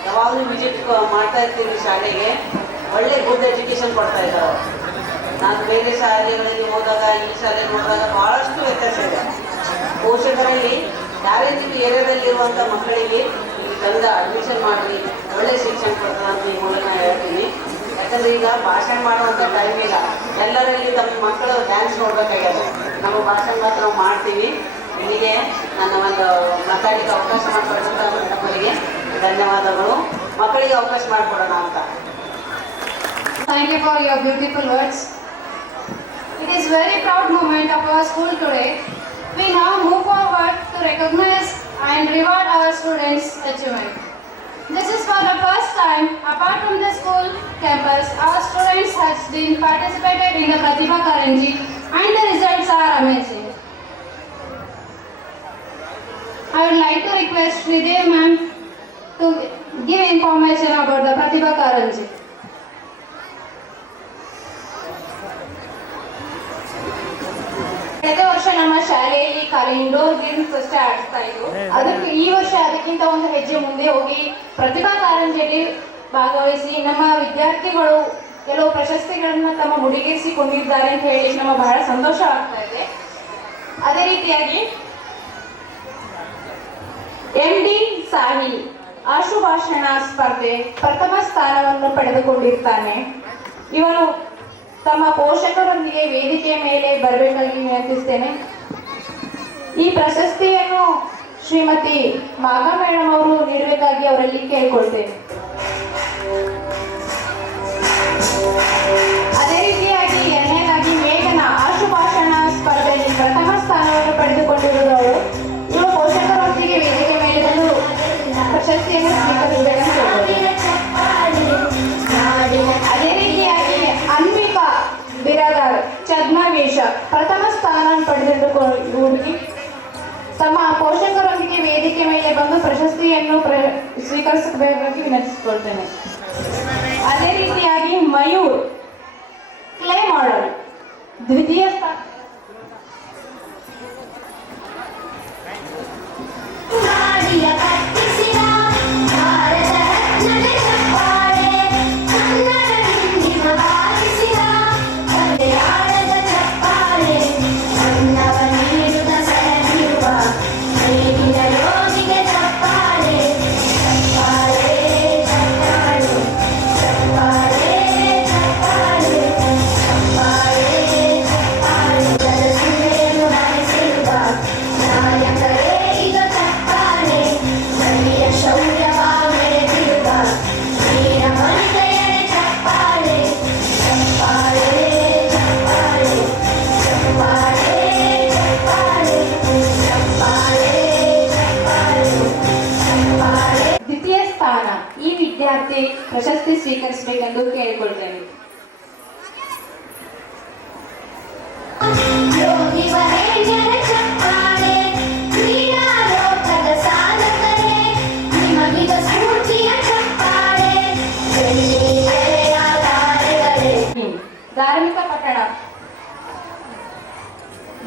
ಯಾವಾಗಲೂ ವಿಸಿಟ್ ಮಾಡ್ತಾ ಇರ್ತೀನಿ ಶಾಲೆಗೆ, ಒಳ್ಳೆ ಗುಡ್ ಎಜುಕೇಷನ್ ಕೊಡ್ತಾ ಇದ್ದಾರೆ. ನಾನು ಬೇರೆ ಶಾಲೆಗಳಲ್ಲಿ ಹೋದಾಗ ಈ ಶಾಲೆ ನೋಡಿದಾಗ ಭಾಳಷ್ಟು ವ್ಯತ್ಯಾಸ ಇದೆ. ಪೋಷಕರಲ್ಲಿ ಯಾರೇ ನಿಮ್ಮ ಏರಿಯಾದಲ್ಲಿರುವಂಥ ಮಕ್ಕಳಿಗೆ ಇಲ್ಲಿ ತಂದ ಅಡ್ಮಿಷನ್ ಮಾಡಿ ಒಳ್ಳೆ ಶಿಕ್ಷಣ ಕೊಡ್ತಾರೆ ಅಂತ ಈ ಮೂಲಕ ಯಾಕಂದ್ರೆ ಈಗ ಭಾಷಣ ಮಾಡುವಂಥ ಟೈಮ್ ಇಲ್ಲ. ಎಲ್ಲರಲ್ಲಿ ತಮ್ಮ ಮಕ್ಕಳು ಡ್ಯಾನ್ಸ್ ನೋಡ್ಬೇಕಾಗ್ಯದ. ನಮ್ಮ ಭಾಷಣ ಮಾತ್ರ ನಾವು ಮಾಡ್ತೀವಿ. ಇಲ್ಲಿಗೆ ನನ್ನ ಒಂದು ಮಾತಾಡಲಿಕ್ಕೆ ಅವಕಾಶ ಮಾಡಿಕೊಡುವಂಥ ನಮ್ಮವರಿಗೆ ಧನ್ಯವಾದಗಳು. ಮಕ್ಕಳಿಗೆ ಅವಕಾಶ ಮಾಡಿಕೊಡೋಣ ಅಂತ. Thank you for your beautiful words. It is very proud moment of our school today. We now move forward to recognize and reward our students' achievement. This is for the first time, apart from the school campus, our students has been participated in the Pratibha Karanji and the results are amazing. I would like to request Sridev ma'am to give information about the Pratibha Karanji. ಕಳೆದ ವರ್ಷ ನಮ್ಮ ಶಾಲೆಯಲ್ಲಿ ಖಾಲಿ indoor games ಅಷ್ಟೇ ಆಡಿಸ್ತಾ ಇದ್ರು. ಅದಕ್ಕೆ ಈ ವರ್ಷ ಅದಕ್ಕಿಂತ ಒಂದು ಹೆಜ್ಜೆ ಮುಂದೆ ಹೋಗಿ ಪ್ರತಿಭಾ ಕಾರಂಜಿಯಲ್ಲಿ ಭಾಗವಹಿಸಿ ನಮ್ಮ ವಿದ್ಯಾರ್ಥಿಗಳು ಕೆಲವು ಪ್ರಶಸ್ತಿಗಳನ್ನ ತಮ್ಮ ಮುಡಿಗೇರಿಸಿಕೊಂಡಿದ್ದಾರೆ ಅಂತ ಹೇಳಿ ನಮ್ಮ ಬಹಳ ಸಂತೋಷ ಆಗ್ತಾ ಇದೆ. ಅದೇ ರೀತಿಯಾಗಿ MD ಸಾಹಿಲ್ ಆಶುಭಾಷಣ ಸ್ಪರ್ಧೆ ಪ್ರಥಮ ಸ್ಥಾನವನ್ನು ಪಡೆದುಕೊಂಡಿರ್ತಾನೆ. ಇವನು ತಮ್ಮ ಪೋಷಕರೊಂದಿಗೆ ವೇದಿಕೆಯ ಮೇಲೆ ಬರಬೇಕಾಗಿ ವಿನಂತಿಸ್ತೇನೆ. ಈ ಪ್ರಶಸ್ತಿಯನ್ನು ಶ್ರೀಮತಿ ಮಾಘ ಮೇಡಮ್ ಅವರು ನೀಡಬೇಕಾಗಿ ಅವರಲ್ಲಿ ಕೇಳಿಕೊಳ್ತೇನೆ. ಅದೇ ರೀತಿಯಾಗಿ ಎರಡನೇದಾಗಿ ಮೇಘನ ಆಶುಭಾಷಣ ಸ್ಪರ್ಧೆಯಲ್ಲಿ ಪ್ರಥಮ ಸ್ಥಾನವನ್ನು ಪಡೆದುಕೊಂಡಿರುವವರು. ಇವರು ಪೋಷಕರೊಂದಿಗೆ ವೇದಿಕೆ ಮೇಲೆ ಬಂದು ಪ್ರಶಸ್ತಿಯನ್ನು ಸ್ವೀಕರಿಸಬೇಕಂತ ಹೇಳ್ಬೋದು. ಅದೇ ರೀತಿಯಾಗಿ ಅನ್ವಿಕಾ ಬಿರಾದಾರ್ ಛದ್ಮವೇಶ ಪ್ರಥಮ ಸ್ಥಾನ ಪಡೆದಿರುವ ಹುಡುಗಿ ತಮ್ಮ ಪೋಷಕರೊಂದಿಗೆ ವೇದಿಕೆ ಮೇಲೆ ಬಂದು ಪ್ರಶಸ್ತಿಯನ್ನು ಸ್ವೀಕರಿಸಬೇಕಾಗಿ ವಿನಂತಿಸಿಕೊಳ್ತೇನೆ. ಅದೇ ರೀತಿಯಾಗಿ ಮಯೂರ್ ಕ್ಲೇ ಮಾಡಲ್ ದ್ವಿತೀಯ ಸ್ಥಾನ. ಈ ವಿದ್ಯಾರ್ಥಿ ಪ್ರಶಸ್ತಿ ಸ್ವೀಕರಿಸಬೇಕೆಂದು ಕೇಳಿಕೊಳ್ತೇನೆ.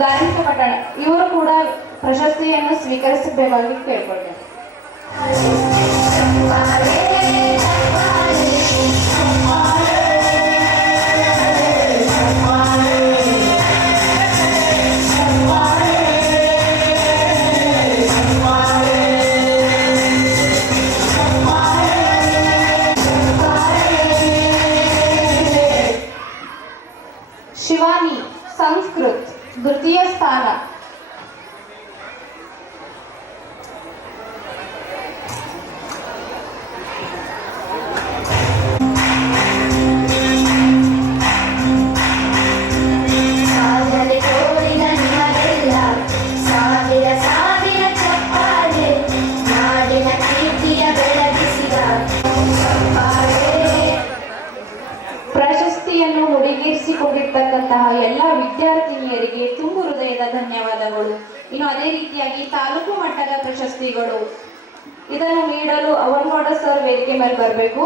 ಧಾರ್ಮಿಕ ಪಟ್ಟಣ ಇವರು ಕೂಡ ಪ್ರಶಸ್ತಿಯನ್ನು ಸ್ವೀಕರಿಸಬೇಕಾಗಿ ಕೇಳಿಕೊಳ್ತೇನೆ. ಶಿವಾನಿ ಸಂಸ್ಕೃತ್ ತೃತೀಯ ಸ್ಥಾನ. ಪ್ರಶಸ್ತಿಯನ್ನು ಮುಡಿಗೇರಿಸಿಕೊಂಡಿರ್ತಕ್ಕಂತಹ ಎಲ್ಲ ವಿದ್ಯಾರ್ಥಿನಿಯರಿಗೆ ತುಂಬು ಹೃದಯದ ಧನ್ಯವಾದಗಳು. ಇನ್ನು ಅದೇ ರೀತಿಯಾಗಿ ತಾಲೂಕು ಮಟ್ಟದ ಪ್ರಶಸ್ತಿಗಳು ಇದನ್ನು ನೀಡಲು ಅವನ್ಗೌಡ ಸರ್ ವೇದಿಕೆ ಮೇಲೆ ಬರಬೇಕು.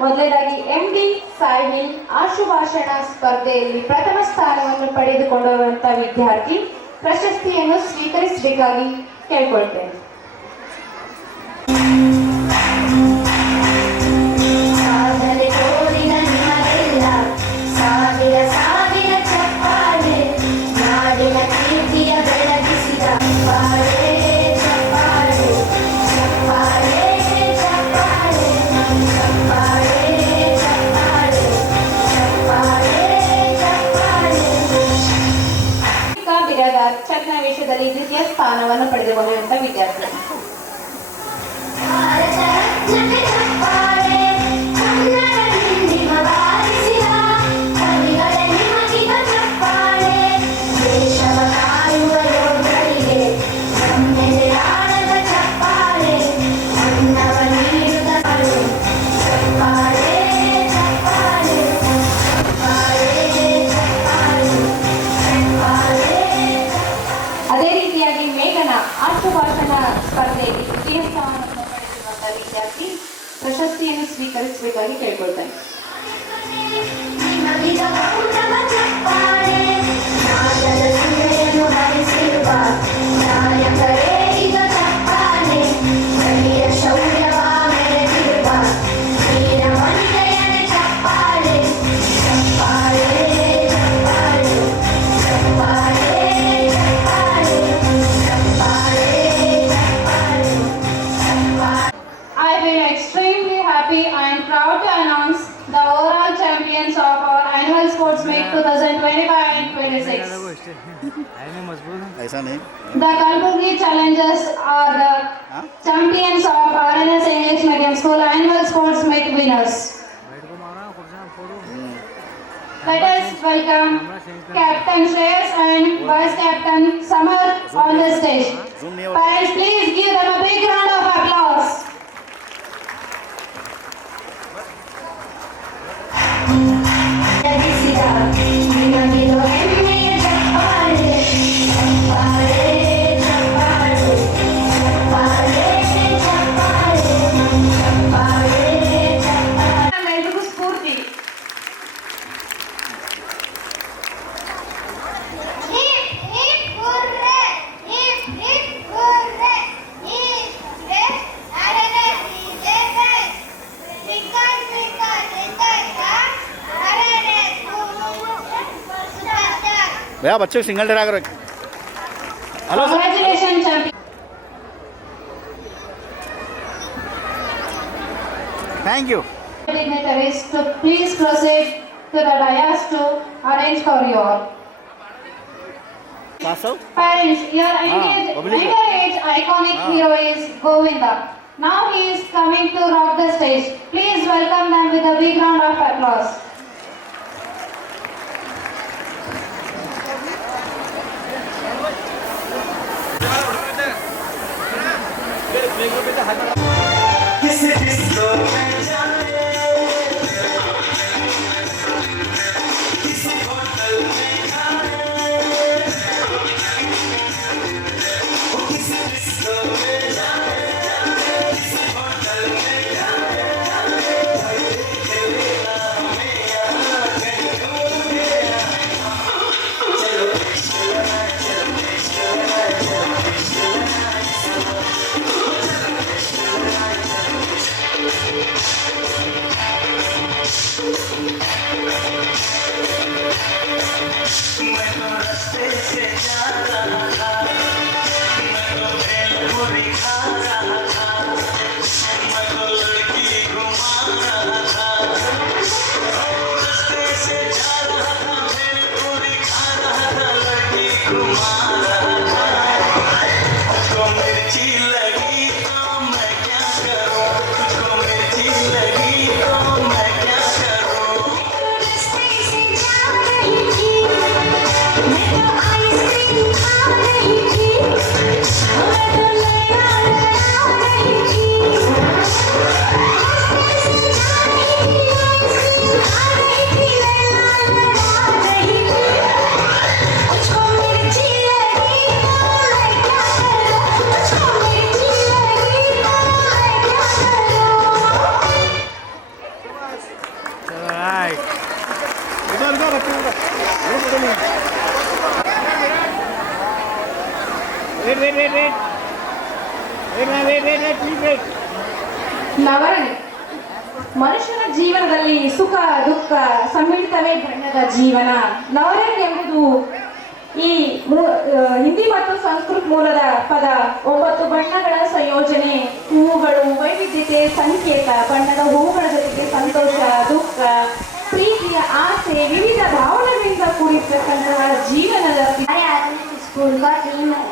ಮೊದಲನೇದಾಗಿ MD ಸಾಹಿಲ್ ಆಶುಭಾಷಣ ಸ್ಪರ್ಧೆಯಲ್ಲಿ ಪ್ರಥಮ ಸ್ಥಾನವನ್ನು ಪಡೆದುಕೊಂಡಿರುವಂತಹ ವಿದ್ಯಾರ್ಥಿ ಪ್ರಶಸ್ತಿಯನ್ನು ಸ್ವೀಕರಿಸಬೇಕಾಗಿ ಕೇಳ್ಕೊಳ್ತೇನೆ. ಸ್ಥಾನವನ್ನು ಪಡೆದುಕೊಂಡಿರುವಂಥ ವಿದ್ಯಾರ್ಥಿ. ಅದೇ ರೀತಿಯಾಗಿ ಮೇಘನ ಆಶುಭಾಷಣ ಸ್ಪರ್ಧೆಯಲ್ಲಿ ತೃತೀಯ ಸ್ಥಾನವನ್ನು ಪಡೆದಿರುವಂಥ ವಿದ್ಯಾರ್ಥಿ ಪ್ರಶಸ್ತಿಯನ್ನು ಸ್ವೀಕರಿಸಬೇಕಾಗಿ ಕೇಳ್ಕೊಳ್ತಾನೆ. I feel extremely happy and proud to announce the overall champions of our annual sports meet 2025 and 26. ऐसा नहीं The Kalburgi Challengers are the champions of RNS English Medium School annual sports meet winners. Let us welcome Captain Shreyas and Vice Captain Samar on the stage. Parents, please give them a big round of applause. ಎಲ್ರಿಗೂ ಸ್ಫೂರ್ತಿ. भैया बच्चे को single डरा कर रख hello sir Congratulations, champion. Thank you Dignitaries to please proceed to the dais to arrange for your पास आओ parents. Your public. engaged iconic hero is Govinda. Now he is coming to rock the stage. Please welcome them with a big round of applause. ನವರಣೆ. ಮನುಷ್ಯನ ಜೀವನದಲ್ಲಿ ಸುಖ ದುಃಖ ಸಮ್ಮಿಳಿತವೇ ಬಣ್ಣದ ಜೀವನ. ನವರಣೆ ಎಂಬುದು ಈ ಹಿಂದಿ ಮತ್ತು ಸಂಸ್ಕೃತ ಮೂಲದ ಪದ. 9 ಬಣ್ಣಗಳ ಸಂಯೋಜನೆ. ಹೂವುಗಳು ವೈವಿಧ್ಯತೆ ಸಂಕೇತ. ಬಣ್ಣದ ಹೂವುಗಳ ಜೊತೆಗೆ ಸಂತೋಷ, ದುಃಖ, ಪ್ರೀತಿಯ ಆಸೆ, ವಿವಿಧ ಭಾವನೆಗಳಿಂದ ಕೂಡಿರ್ತಕ್ಕಂತಹ ಜೀವನದ हमारे आर्मी स्कूल का टीम है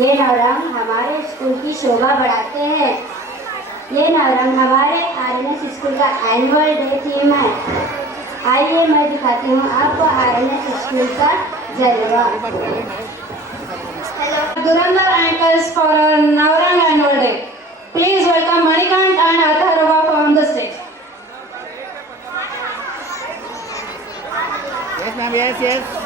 ये नवरंग हमारे स्कूल की शोभा बढ़ाते हैं। ये नवरंग हमारे आरएनएस स्कूल का एनुअल डे थीम है। आइए मैं दिखाती हूँ आपको आरएनएस स्कूल का जलवा। Dhurandhar anchors for our Navrang annual day. Please welcome Manikant and Atharva on the stage. Yes, ma'am. Yes, yes.